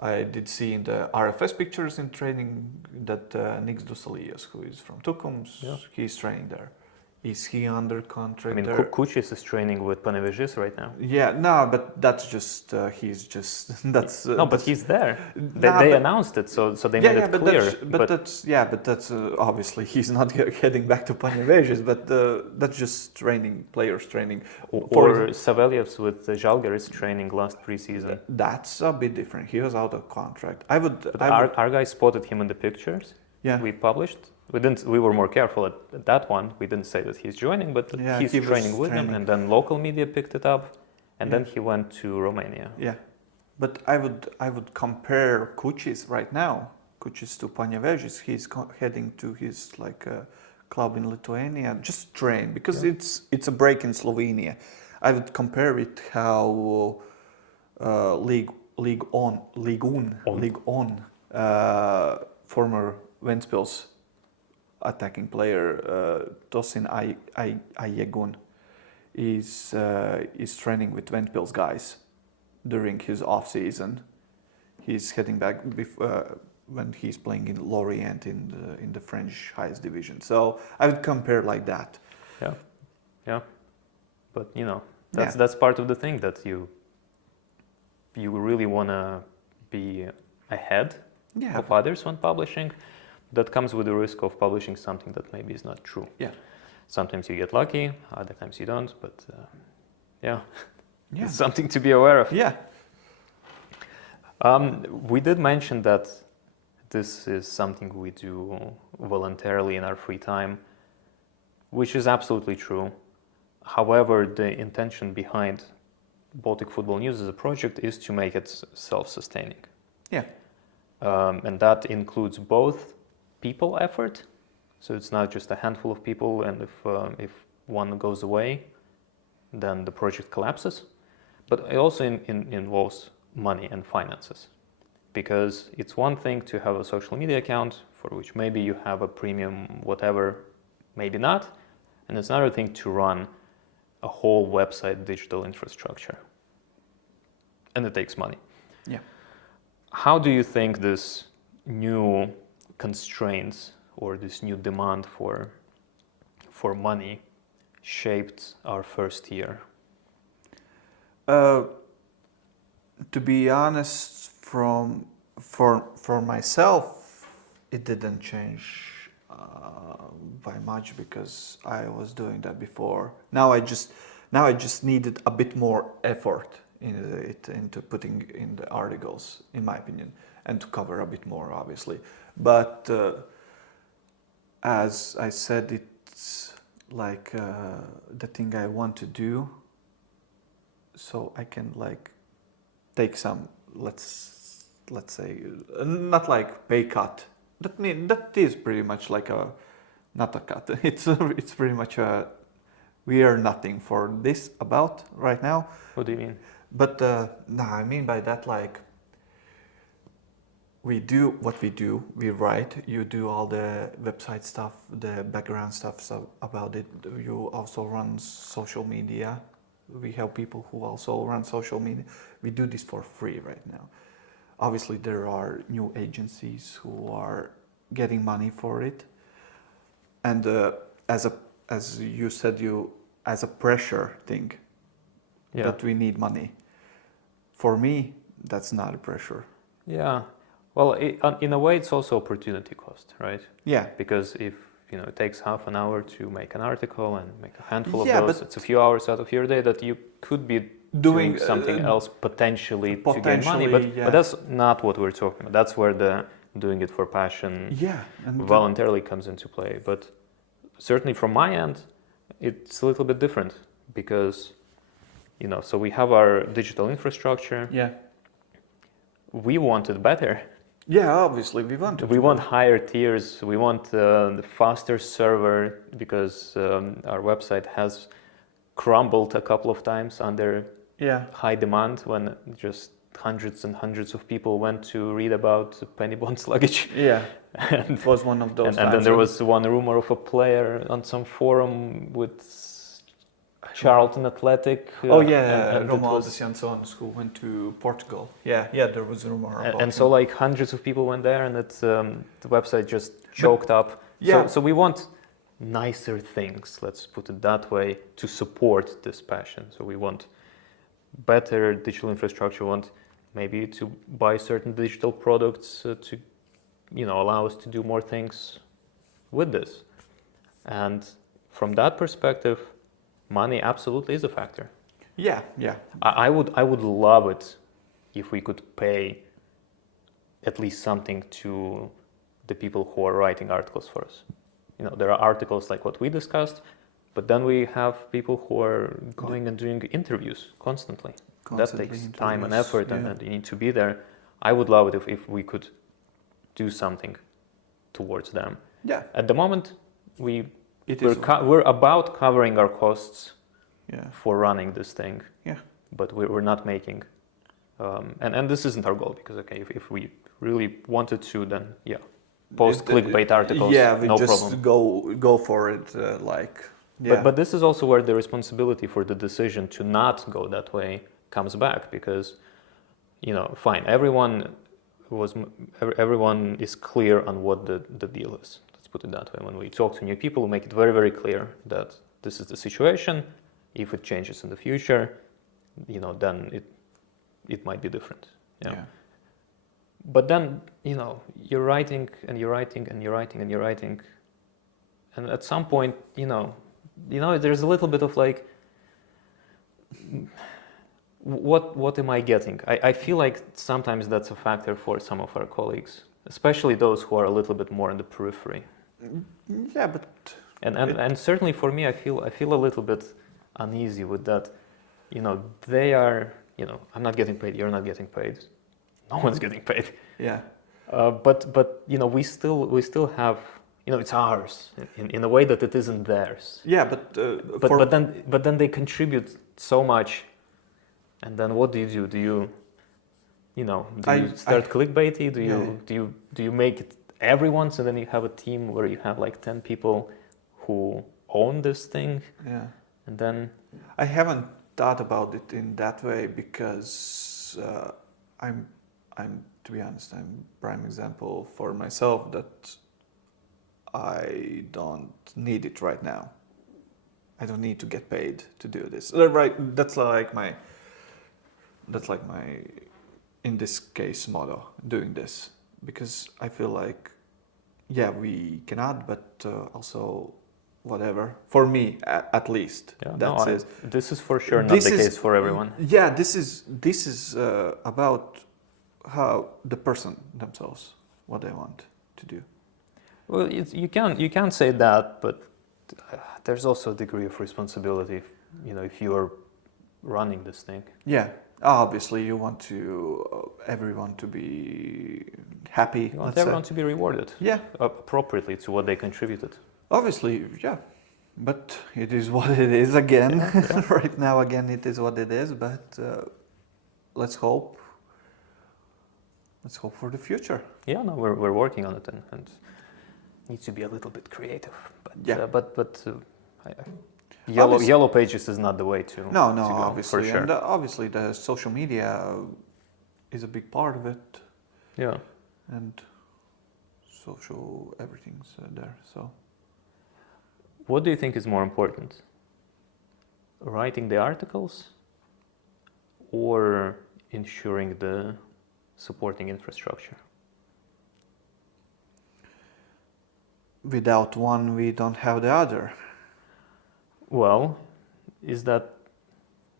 I did see in the RFS pictures in training that Niks Dusalias, who is from Tukums, he's training there. Is he under contract? I mean, there? Kuchis is training with Panevėžys right now. Yeah, no, but that's just he's just that's. No, but he's there. They announced it, so they made it clear. But that's obviously he's not heading back to Panevėžys, but that's just players training. Or Savelievs with Žalgiris is training last preseason. That's a bit different. He was out of contract. Our guy spotted him in the pictures. Yeah. We published. We were more careful at that one. We didn't say that he's joining, but he's training with them, and then local media picked it up, and then he went to Romania. Yeah, but I would compare Kuchis right now. Kuchis to Panevėžys. He's heading to his club in Lithuania, just train because it's a break in Slovenia. I would compare it how League On former Ventspils attacking player Tosin Ayegun is training with Ventspils guys during his off season. He's heading back when he's playing in Lorient in the French highest division. So I would compare like that. Yeah. But that's part of the thing, that you really wanna be ahead of others when publishing. That comes with the risk of publishing something that maybe is not true. Yeah. Sometimes you get lucky, other times you don't, but it's something to be aware of. Yeah. We did mention that this is something we do voluntarily in our free time, which is absolutely true. However, the intention behind Baltic Football News as a project is to make it self-sustaining. Yeah. And that includes both people effort, so it's not just a handful of people, and if one goes away, then the project collapses. But it also involves money and finances, because it's one thing to have a social media account for which maybe you have a premium whatever, maybe not, and it's another thing to run a whole website digital infrastructure, and it takes money. Yeah. How do you think this new constraints or this new demand for money shaped our first year? To be honest, for myself, it didn't change by much because I was doing that before. Now I just needed a bit more effort into putting in the articles, in my opinion, and to cover a bit more, obviously. But as I said, it's like the thing I want to do, so I can like take some, let's say, not like pay cut. That is pretty much like a not a cut. It's pretty much a we are nothing for this about right now. What do you mean? But no, I mean by that like we do what we do. We write. You do all the website stuff, the background stuff about it. You also run social media. We have people who also run social media. We do this for free right now. Obviously, there are new agencies who are getting money for it, and as you said, as a pressure thing that we need money. For me, that's not a pressure. Yeah. Well, in a way, it's also opportunity cost, right? Yeah. Because if it takes half an hour to make an article and make a handful of Yeah, those, but it's a few hours out of your day that you could be doing something else potentially to gain money. But that's not what we're talking about. That's where the doing it for passion and voluntarily comes into play. But certainly from my end, it's a little bit different because, so we have our digital infrastructure. Yeah. We want it better. Yeah, obviously we want it. We want higher tiers. We want the faster server because our website has crumbled a couple of times under high demand when just hundreds and hundreds of people went to read about penny bonds luggage. Yeah, and it was one of those. And then there was one rumor of a player on some forum with Charlton Athletic. And Romualdus Jansons, who went to Portugal. Yeah, there was a rumor about and so like hundreds of people went there, and the website just choked up. Yeah. So we want nicer things, let's put it that way, to support this passion. So we want better digital infrastructure. We want maybe to buy certain digital products to, allow us to do more things with this. And from that perspective, money absolutely is a factor. Yeah. I would love it if we could pay at least something to the people who are writing articles for us. There are articles like what we discussed, but then we have people who are going and doing interviews constantly. That takes time and effort, and you need to be there. I would love it if we could do something towards them. Yeah. At the moment, we're about covering our costs for running this thing. Yeah. But we're not making, and this isn't our goal because if we really wanted to, then post clickbait articles. Yeah, we no just problem. go for it. But this is also where the responsibility for the decision to not go that way comes back because, fine, everyone is clear on what the deal is. Let's put it that way. When we talk to new people, we make it very, very clear that this is the situation. If it changes in the future, then it might be different. Yeah. But then, you're writing and you're writing and you're writing and you're writing, and at some point, there's a little bit of like, what am I getting? I feel like sometimes that's a factor for some of our colleagues, especially those who are a little bit more in the periphery. Yeah, but and certainly for me, I feel a little bit uneasy with that. They are, I'm not getting paid, you're not getting paid, no one's getting paid. Yeah. But we still have, it's ours in a way that it isn't theirs. Yeah, but then they contribute so much, and then what do you do? Do you start clickbaity? Do you make it everyone's, and then you have a team where you have like 10 people who own this thing? Yeah. And then I haven't thought about it in that way because I'm to be honest, I'm prime example for myself that I don't need it right now. I don't need to get paid to do this. Right? That's like my in this case motto, doing this, because I feel like we can add, but also whatever, for me at least. This is for sure not the case for everyone. Yeah, this is about how the person themselves, what they want to do. Well, you can say that, but there's also a degree of responsibility, if you are running this thing. Yeah, obviously you want everyone to be happy. You want everyone to be rewarded. Yeah, appropriately to what they contributed. obviously, yeah. But it is what it is again. Yeah. Right now, again, it is what it is. But let's hope. Let's hope for the future. Yeah, no, we're working on it, and needs to be a little bit creative. But Yeah. Yellow Pages is not the way to No, to go, obviously, for sure. and obviously the social media is a big part of it, Yeah. and social everything's there. So What do you think is more important? Writing the articles or ensuring the supporting infrastructure? without one, we don't have the other. Well, is that,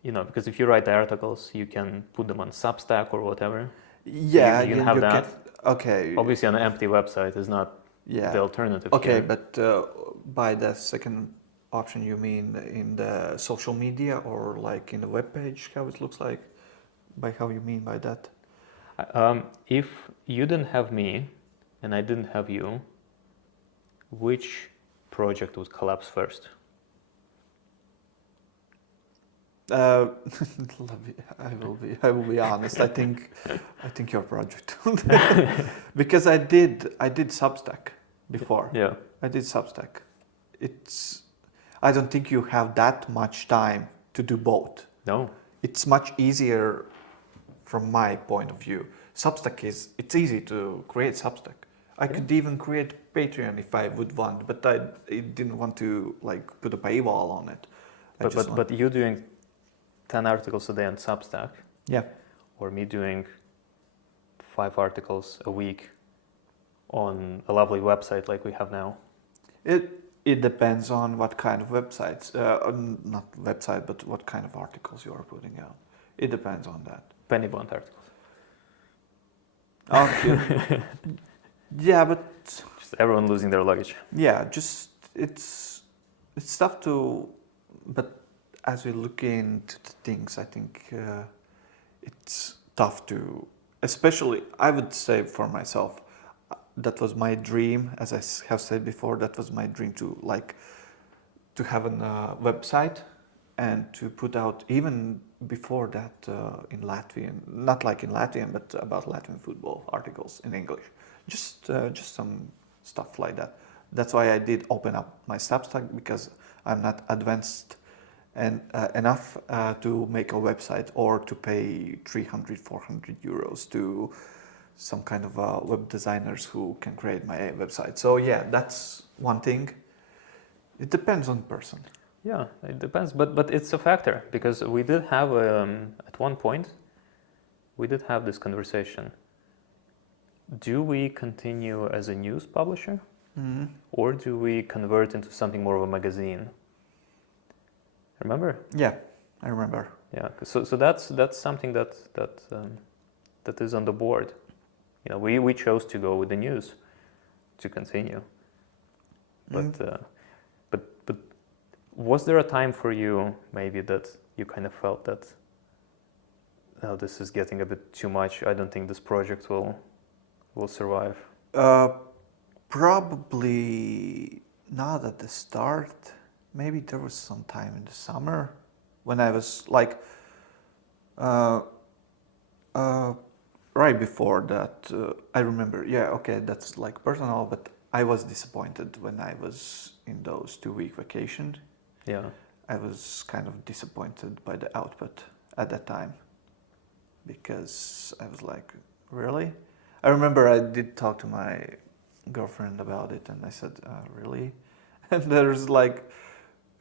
because if you write the articles, you can put them on Substack or whatever. Yeah, you can have that. Okay. Obviously, an empty website is not the alternative. Okay, here. but by the second option, you mean in the social media or like in the web page, how it looks like? By how you mean by that? If you didn't have me and I didn't have you, which project would collapse first? I will be honest. I think your project, because I did Substack before. Yeah. I did Substack. I don't think you have that much time to do both. No. It's much easier from my point of view. It's easy to create Substack. I could even create Patreon if I would want, but I didn't want to like put a paywall on it. But you doing 10 articles a day on Substack, yeah, or me doing 5 articles a week on a lovely website like we have now. it depends on what kind of websites, not website, but what kind of articles you are putting out. It depends on that. Penny bond articles. Okay. Yeah, but Just everyone losing their luggage. yeah, just it's tough to. But as we look into the things, I think it's tough to, especially I would say for myself, that was my dream. As I have said before, that was my dream to have a website and to put out even before that in Latvian, not like in Latvian, but about Latvian football articles in English. Just some stuff like that. That's why I did open up my Substack, because I'm not advanced enough to make a website or to pay 300, 400 euros to some kind of web designers who can create my website. So yeah, that's one thing. It depends on the person. Yeah, it depends, but it's a factor, because we did have at one point we did have this conversation. Do we continue as a news publisher, or do we convert into something more of a magazine? Remember? Yeah, I remember. Yeah, so that's something that is on the board. We chose to go with the news to continue, but was there a time for you maybe that you kind of felt that, oh, this is getting a bit too much, I don't think this project will survive? Probably not at the start. Maybe there was some time in the summer when I was like, right before that, I remember, yeah, okay, that's like personal, but I was disappointed when I was in those 2-week vacations. Yeah. I was kind of disappointed by the output at that time, because I was like, really? I remember I did talk to my girlfriend about it, and I said, really? And there's like,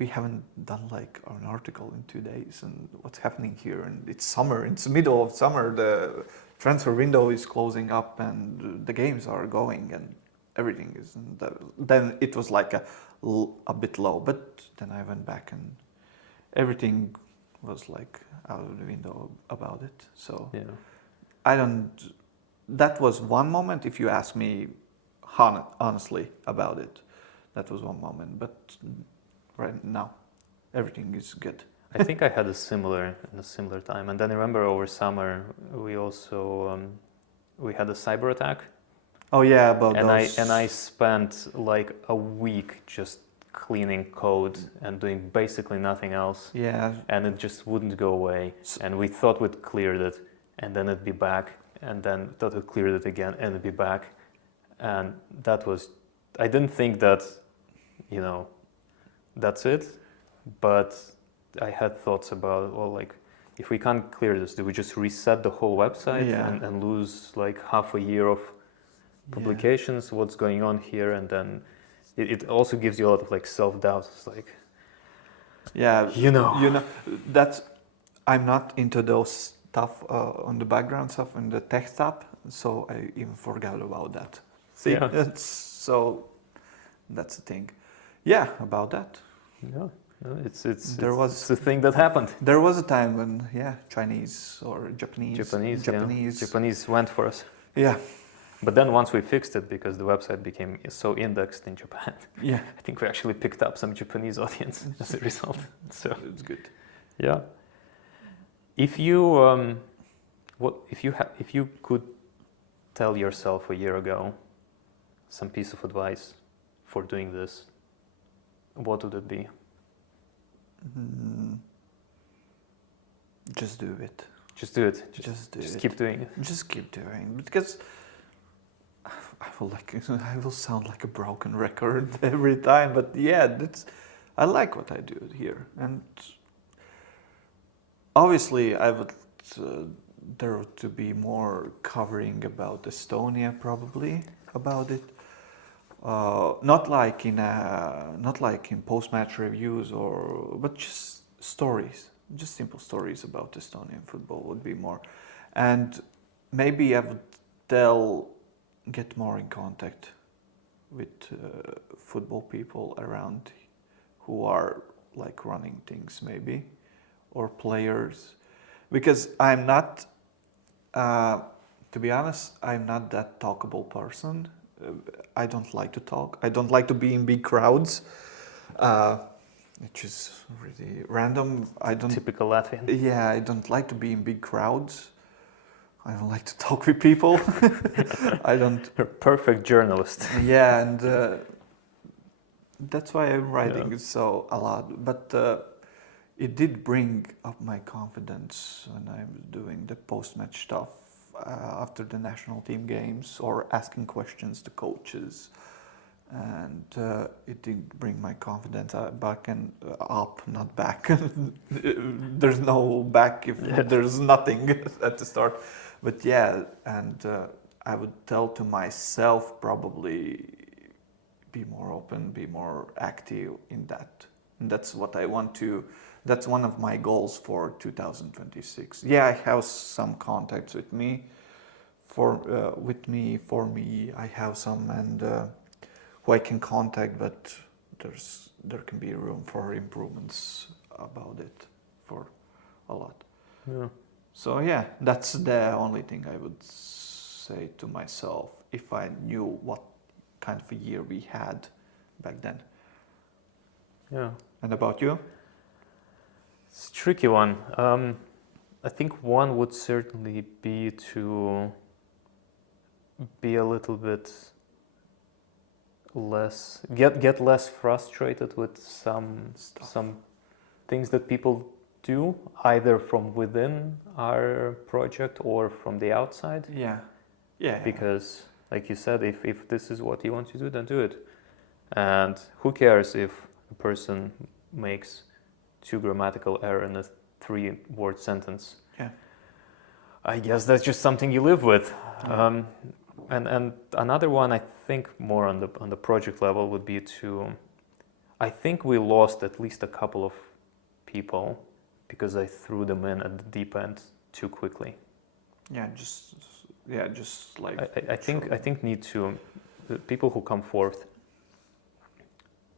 we haven't done like an article in 2 days, and what's happening here? And it's summer, it's the middle of summer, the transfer window is closing up, and the games are going, and everything is. And then it was like a bit low, but then I went back and everything was like out of the window about it. So Yeah. that was one moment. If you ask me honestly about it, that was one moment. But right now. Everything is good. I think I had a similar time, and then I remember over summer we also we had a cyber attack, Oh yeah, about and those. I spent like a week just cleaning code and doing basically nothing else, Yeah. and it just wouldn't go away. And we thought we'd cleared it, and then it'd be back, and then thought we'd cleared it again, and it'd be back, and that was. I didn't think that, that's it, but I had thoughts about, well, like, if we can't clear this, do we just reset the whole website Yeah. and lose like half a year of publications? What's going on here? And then it also gives you a lot of like self-doubt. It's like, Yeah. you know, That's. I'm not into those stuff on the background stuff and the tech stuff, so I even forgot about that. See, Yeah. that's the thing. Yeah, about that. yeah, it's was the thing that happened. There was a time when Chinese or Japanese went for us. Yeah. But then once we fixed it, because the website became so indexed in Japan, Yeah. I think we actually picked up some Japanese audience as a result. So It's good. yeah, if you if you could tell yourself a year ago some piece of advice for doing this, what would it be? Just do it. Just do it. Just do just it. keep doing it. Just keep doing, because I will sound like a broken record every time, but yeah, I like what I do here, and obviously I would there to be more covering about Estonia, probably about it. Not like in post-match reviews but just stories, just simple stories about Estonian football would be more, and maybe I would get more in contact with football people around who are like running things maybe, or players, because I'm not, to be honest, I'm not that talkable person. I don't like to talk. I don't like to be in big crowds, which is really random. I don't. Typical Latvian. Yeah, I don't like to be in big crowds. I don't like to talk with people. I don't. You're a perfect journalist. Yeah, and that's why I'm writing so a lot. But it did bring up my confidence when I'm doing the post-match stuff after the national team games, or asking questions to coaches, and it did bring my confidence back and up, not back. There's no back if there's nothing at the start. But yeah, and I would tell to myself, probably be more open, be more active in that. And that's what I want to. That's one of my goals for 2026. Yeah, I have some contacts with me. For me, I have some, and who I can contact, but there can be room for improvements about it for a lot. Yeah. So yeah, that's the only thing I would say to myself if I knew what kind of a year we had back then. Yeah. And about you? It's a tricky one. I think one would certainly be to be a little bit less, get less frustrated with some things that people do, either from within our project or from the outside. Yeah. Yeah. Because, like you said, if this is what you want to do, then do it. And who cares if a person makes 2 grammatical errors in a 3-word sentence? Yeah. I guess that's just something you live with. Yeah. And another one, I think, more on the project level would be to. I think we lost at least a couple of people because I threw them in at the deep end too quickly. Yeah, just like. I think need to, the people who come fourth.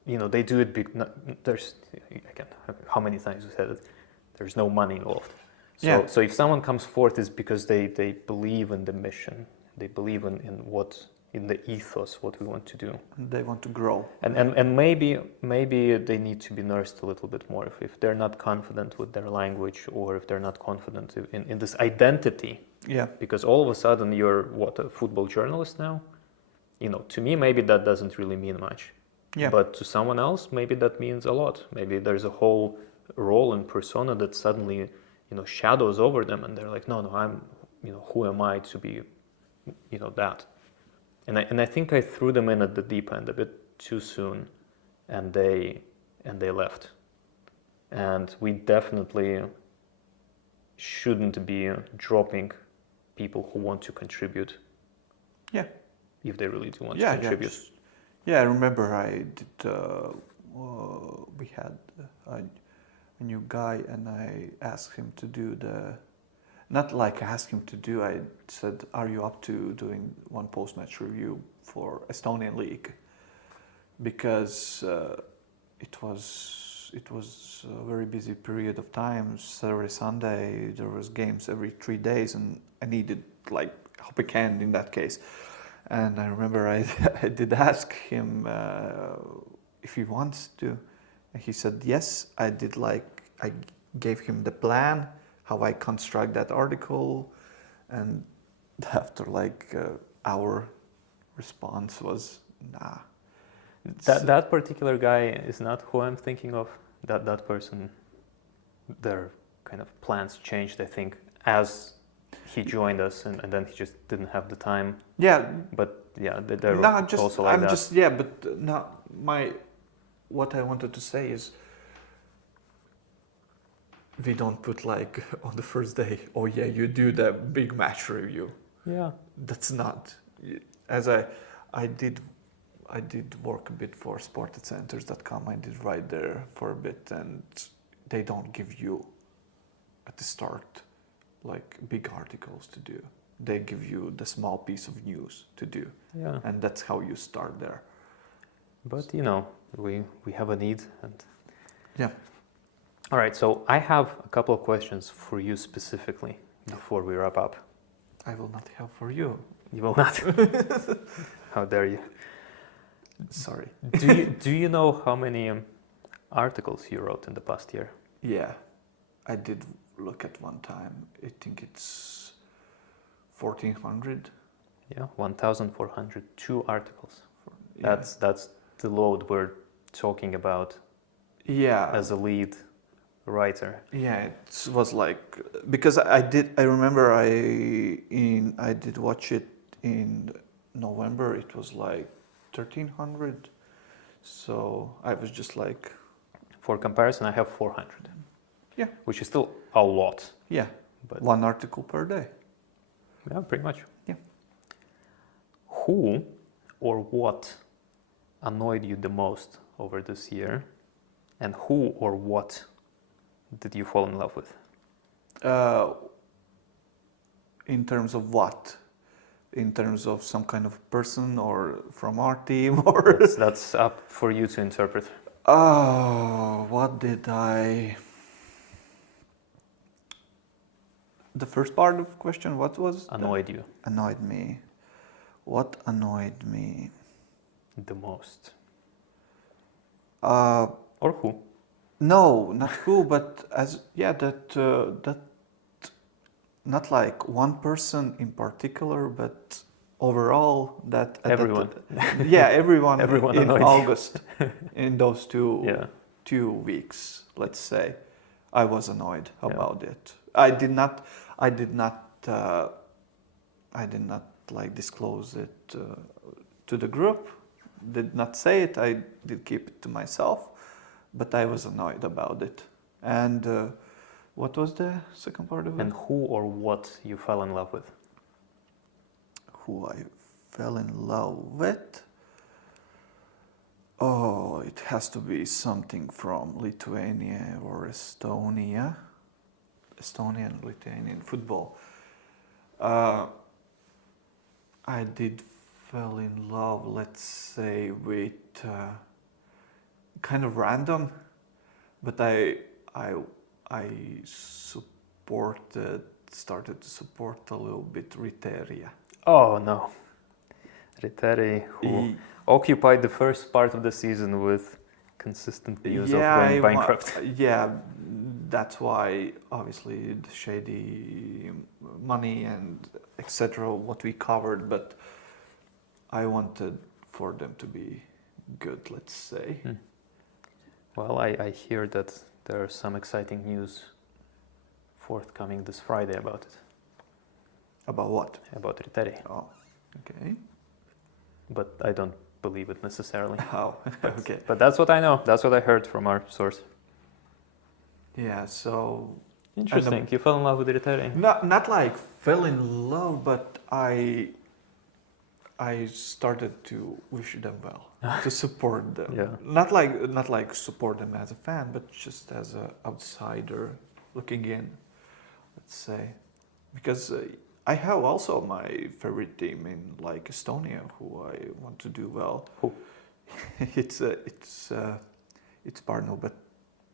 They do it. There's, again, how many times we said it? There's no money involved. So if someone comes fourth, it's because they believe in the mission. They believe in what in the ethos what we want to do. They want to grow. And maybe they need to be nursed a little bit more if they're not confident with their language, or if they're not confident in this identity. Yeah. Because all of a sudden you're a football journalist now. To me maybe that doesn't really mean much. Yeah. But to someone else maybe that means a lot. Maybe there's a whole role and persona that suddenly shadows over them, and they're like, no, I'm who am I to be that. And I think I threw them in at the deep end a bit too soon, and they left. And we definitely shouldn't be dropping people who want to contribute. Yeah. If they really do want to contribute. Yeah, I remember I did. We had a new guy, and I asked him to do not like ask him to do. I said, "Are you up to doing one post-match review for Estonian league?" Because it was a very busy period of time. Saturday, Sunday, there was games every 3 days, and I needed help I can in that case. And I remember I did ask him if he wants to. And he said yes. I did I gave him the plan, how I construct that article. And after our response was, nah. That particular guy is not who I'm thinking of. That person, their kind of plans changed, I think, as he joined us, and then he just didn't have the time. Yeah. But yeah, they're also like I'm that. just, yeah, but what I wanted to say is, we don't put on the first day, oh yeah, you do the big match review. Yeah. That's not, as I did work a bit for sportcenters.com. I did write there for a bit, and they don't give you at the start big articles to do. They give you the small piece of news to do. Yeah. And that's how you start there. But we have a need, and yeah. All right, so I have a couple of questions for you specifically before we wrap up. I will not have for you. You will not. How dare you? Sorry. Do you know how many articles you wrote in the past year? Yeah, I did look at one time. I think it's 1,400. Yeah, 1,402 articles. Yeah. That's the load we're talking about. Yeah. As a lead writer. Yeah, it was because I remember I did watch it in November. It was 1,300. So I was just For comparison, I have 400. Yeah. Which is still a lot. Yeah. But one article per day. Yeah, pretty much. Yeah. Who or what annoyed you the most over this year? And who or what did you fall in love with? In terms of what? In terms of some kind of person, or from our team, or? That's up for you to interpret. Oh, what did I... The first part of the question, what was? Annoyed you. Annoyed me. What annoyed me? The most. Or who? No, not who, but that not one person in particular, but overall that everyone. Everyone in August, in those 2 weeks, let's say, I was annoyed about it. I did not disclose it to the group. Did not say it. I did keep it to myself, but I was annoyed about it. And what was the second part of it? And who or what you fell in love with? Who I fell in love with? Oh, it has to be something from Lithuania or Estonia. Estonian, Lithuanian football. I did fell in love, let's say, with kind of random, but I started to support a little bit Riteria. Oh no, Ritteri, who E- occupied the first part of the season with consistent news of going bankrupt. Yeah, that's why obviously the shady money and etc. what we covered, but I wanted for them to be good, let's say. Well, I hear that there are some exciting news forthcoming this Friday about it, About what? about Ritteri. Oh, okay. But I don't believe it necessarily. Oh, okay. But that's what I know. That's what I heard from our source. Yeah, so Interesting. You fell in love with Ritteri. not like fell in love, but I started to wish them well, to support them. Yeah. Not like support them as a fan, but just as an outsider looking in, let's say, because I have also my favorite team in like Estonia, who I want to do well. Who? it's Parno, but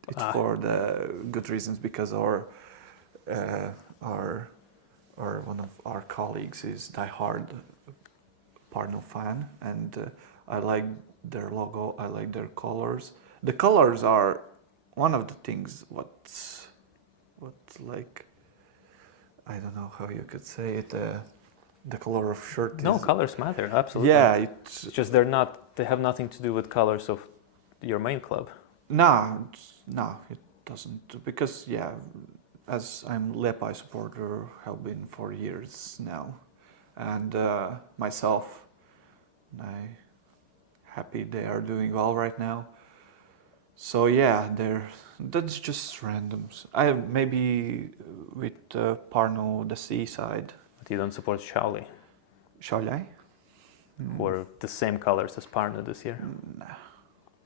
it's for the good reasons, because our one of our colleagues is diehard Parno fan, and I like their logo. I like their colors. The colors are one of the things. What's like, I don't know how you could say it. The color of shirt. No, is, colors matter, absolutely. Yeah, It's just they're not. They have nothing to do with colors of your main club. no, it doesn't, because yeah, as I'm Lepai supporter, have been for years now, and myself, I happy they are doing well right now. So yeah, that's just randoms. I maybe with Parno the seaside. But you don't support Shauli, Shall I? who are the same colors as Parno this year. Nah,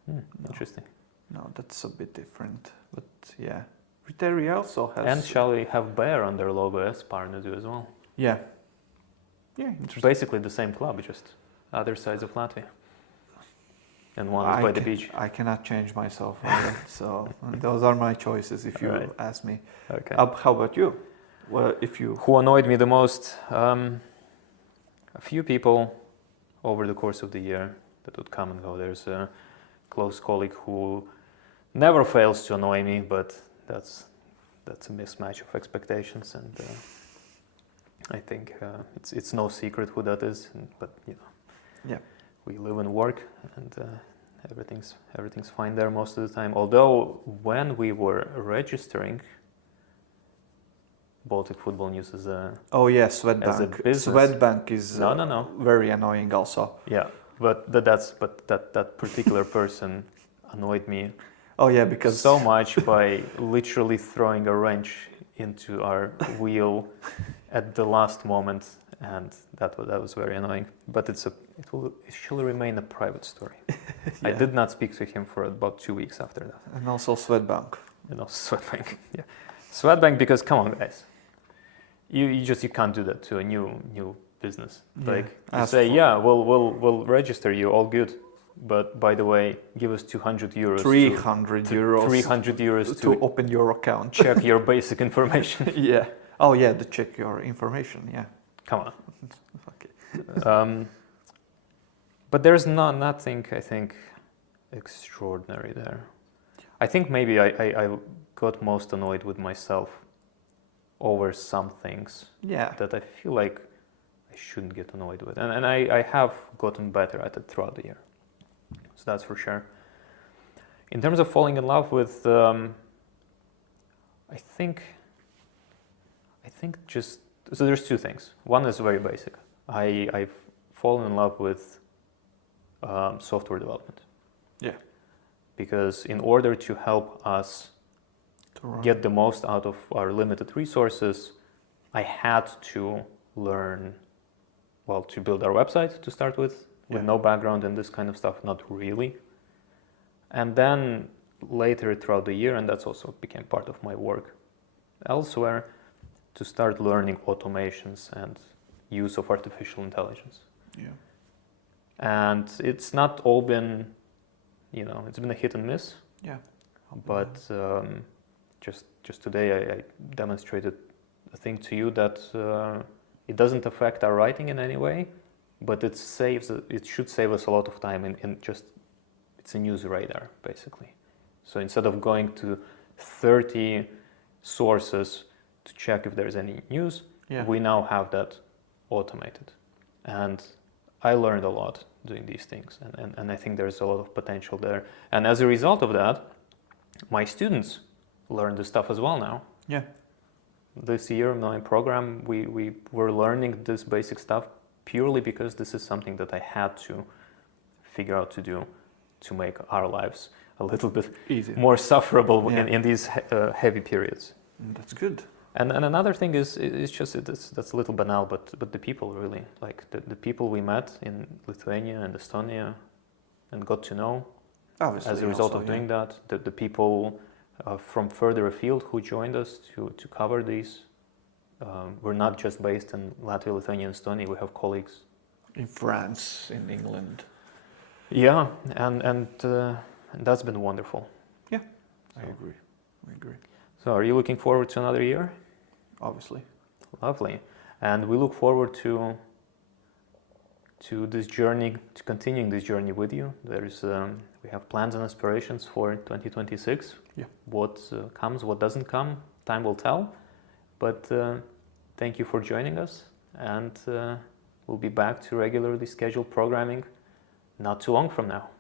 Hmm, No. Interesting. no, that's a bit different. But yeah, Ritteri also has. And Shauli have bear on their logo as Parno do as well. Yeah. Yeah, It's interesting. basically the same club, just other sides of Latvia. And one is by the beach. I cannot change myself on that, so those are my choices if you Right. ask me. Okay. How about you? Well, if you. Who annoyed me the most? A few people over the course of the year that would come and go. There's a close colleague who never fails to annoy me, but that's a mismatch of expectations, and I think it's no secret who that is. But you know, Yeah. we live and work, and everything's fine there most of the time. Although when we were registering Baltic Football News as a Oh yeah, as a Swedbank. business. Swedbank is No. very annoying also. Yeah, but that particular person annoyed me Oh yeah, because so much by literally throwing a wrench into our wheel at the last moment, and that was very annoying. But it shall remain a private story. I Yeah. did not speak to him for about 2 weeks after that. And also Swedbank. And also Swedbank, yeah, Swedbank, because come on, guys, you can't do that to a new business. Yeah. Like you Ask say, for- yeah, we'll register you, all good. But by the way, give us 200 euros. 300 euros 300 euros to to open your account. check your basic information. Yeah. Oh yeah, to check your information. Yeah. Come on. Okay. But there's nothing, I think, extraordinary there. I think maybe I got most annoyed with myself over some things Yeah. that I feel like I shouldn't get annoyed with. And I have gotten better at it throughout the year. So that's for sure. In terms of falling in love with, I think just, so there's two things. One is very basic. I've fallen in love with software development. Yeah. Because in order to help us To run. get the most out of our limited resources, I had to learn, well, to build our website to start with Yeah. no background in this kind of stuff, not really. And then later throughout the year, and that's also became part of my work elsewhere, to start learning automations and use of artificial intelligence. Yeah. And it's not all been, it's been a hit and miss. Yeah. But just today I demonstrated a thing to you that it doesn't affect our writing in any way, but it should save us a lot of time in just, it's a news radar basically. So instead of going to 30 sources to check if there's any news, we now have that automated. And I learned a lot doing these things, and I think there's a lot of potential there. And as a result of that, my students learn the stuff as well now. Yeah. This year in my program, we were learning this basic stuff purely because this is something that I had to figure out to do to make our lives a little bit easier, more sufferable in these heavy periods. That's good. And another thing is that's a little banal, but the people really, like the people we met in Lithuania and Estonia and got to know. Obviously, as a result of doing that, the people from further afield who joined us to cover these, we're not just based in Latvia, Lithuania, and Estonia. We have colleagues in France, in England. Yeah, and that's been wonderful. Yeah, I agree. So, are you looking forward to another year? Obviously. Lovely, and we look forward to this journey, to continuing this journey with you. We have plans and aspirations for 2026. Yeah. What comes, what doesn't come, time will tell. But thank you for joining us, and we'll be back to regularly scheduled programming not too long from now.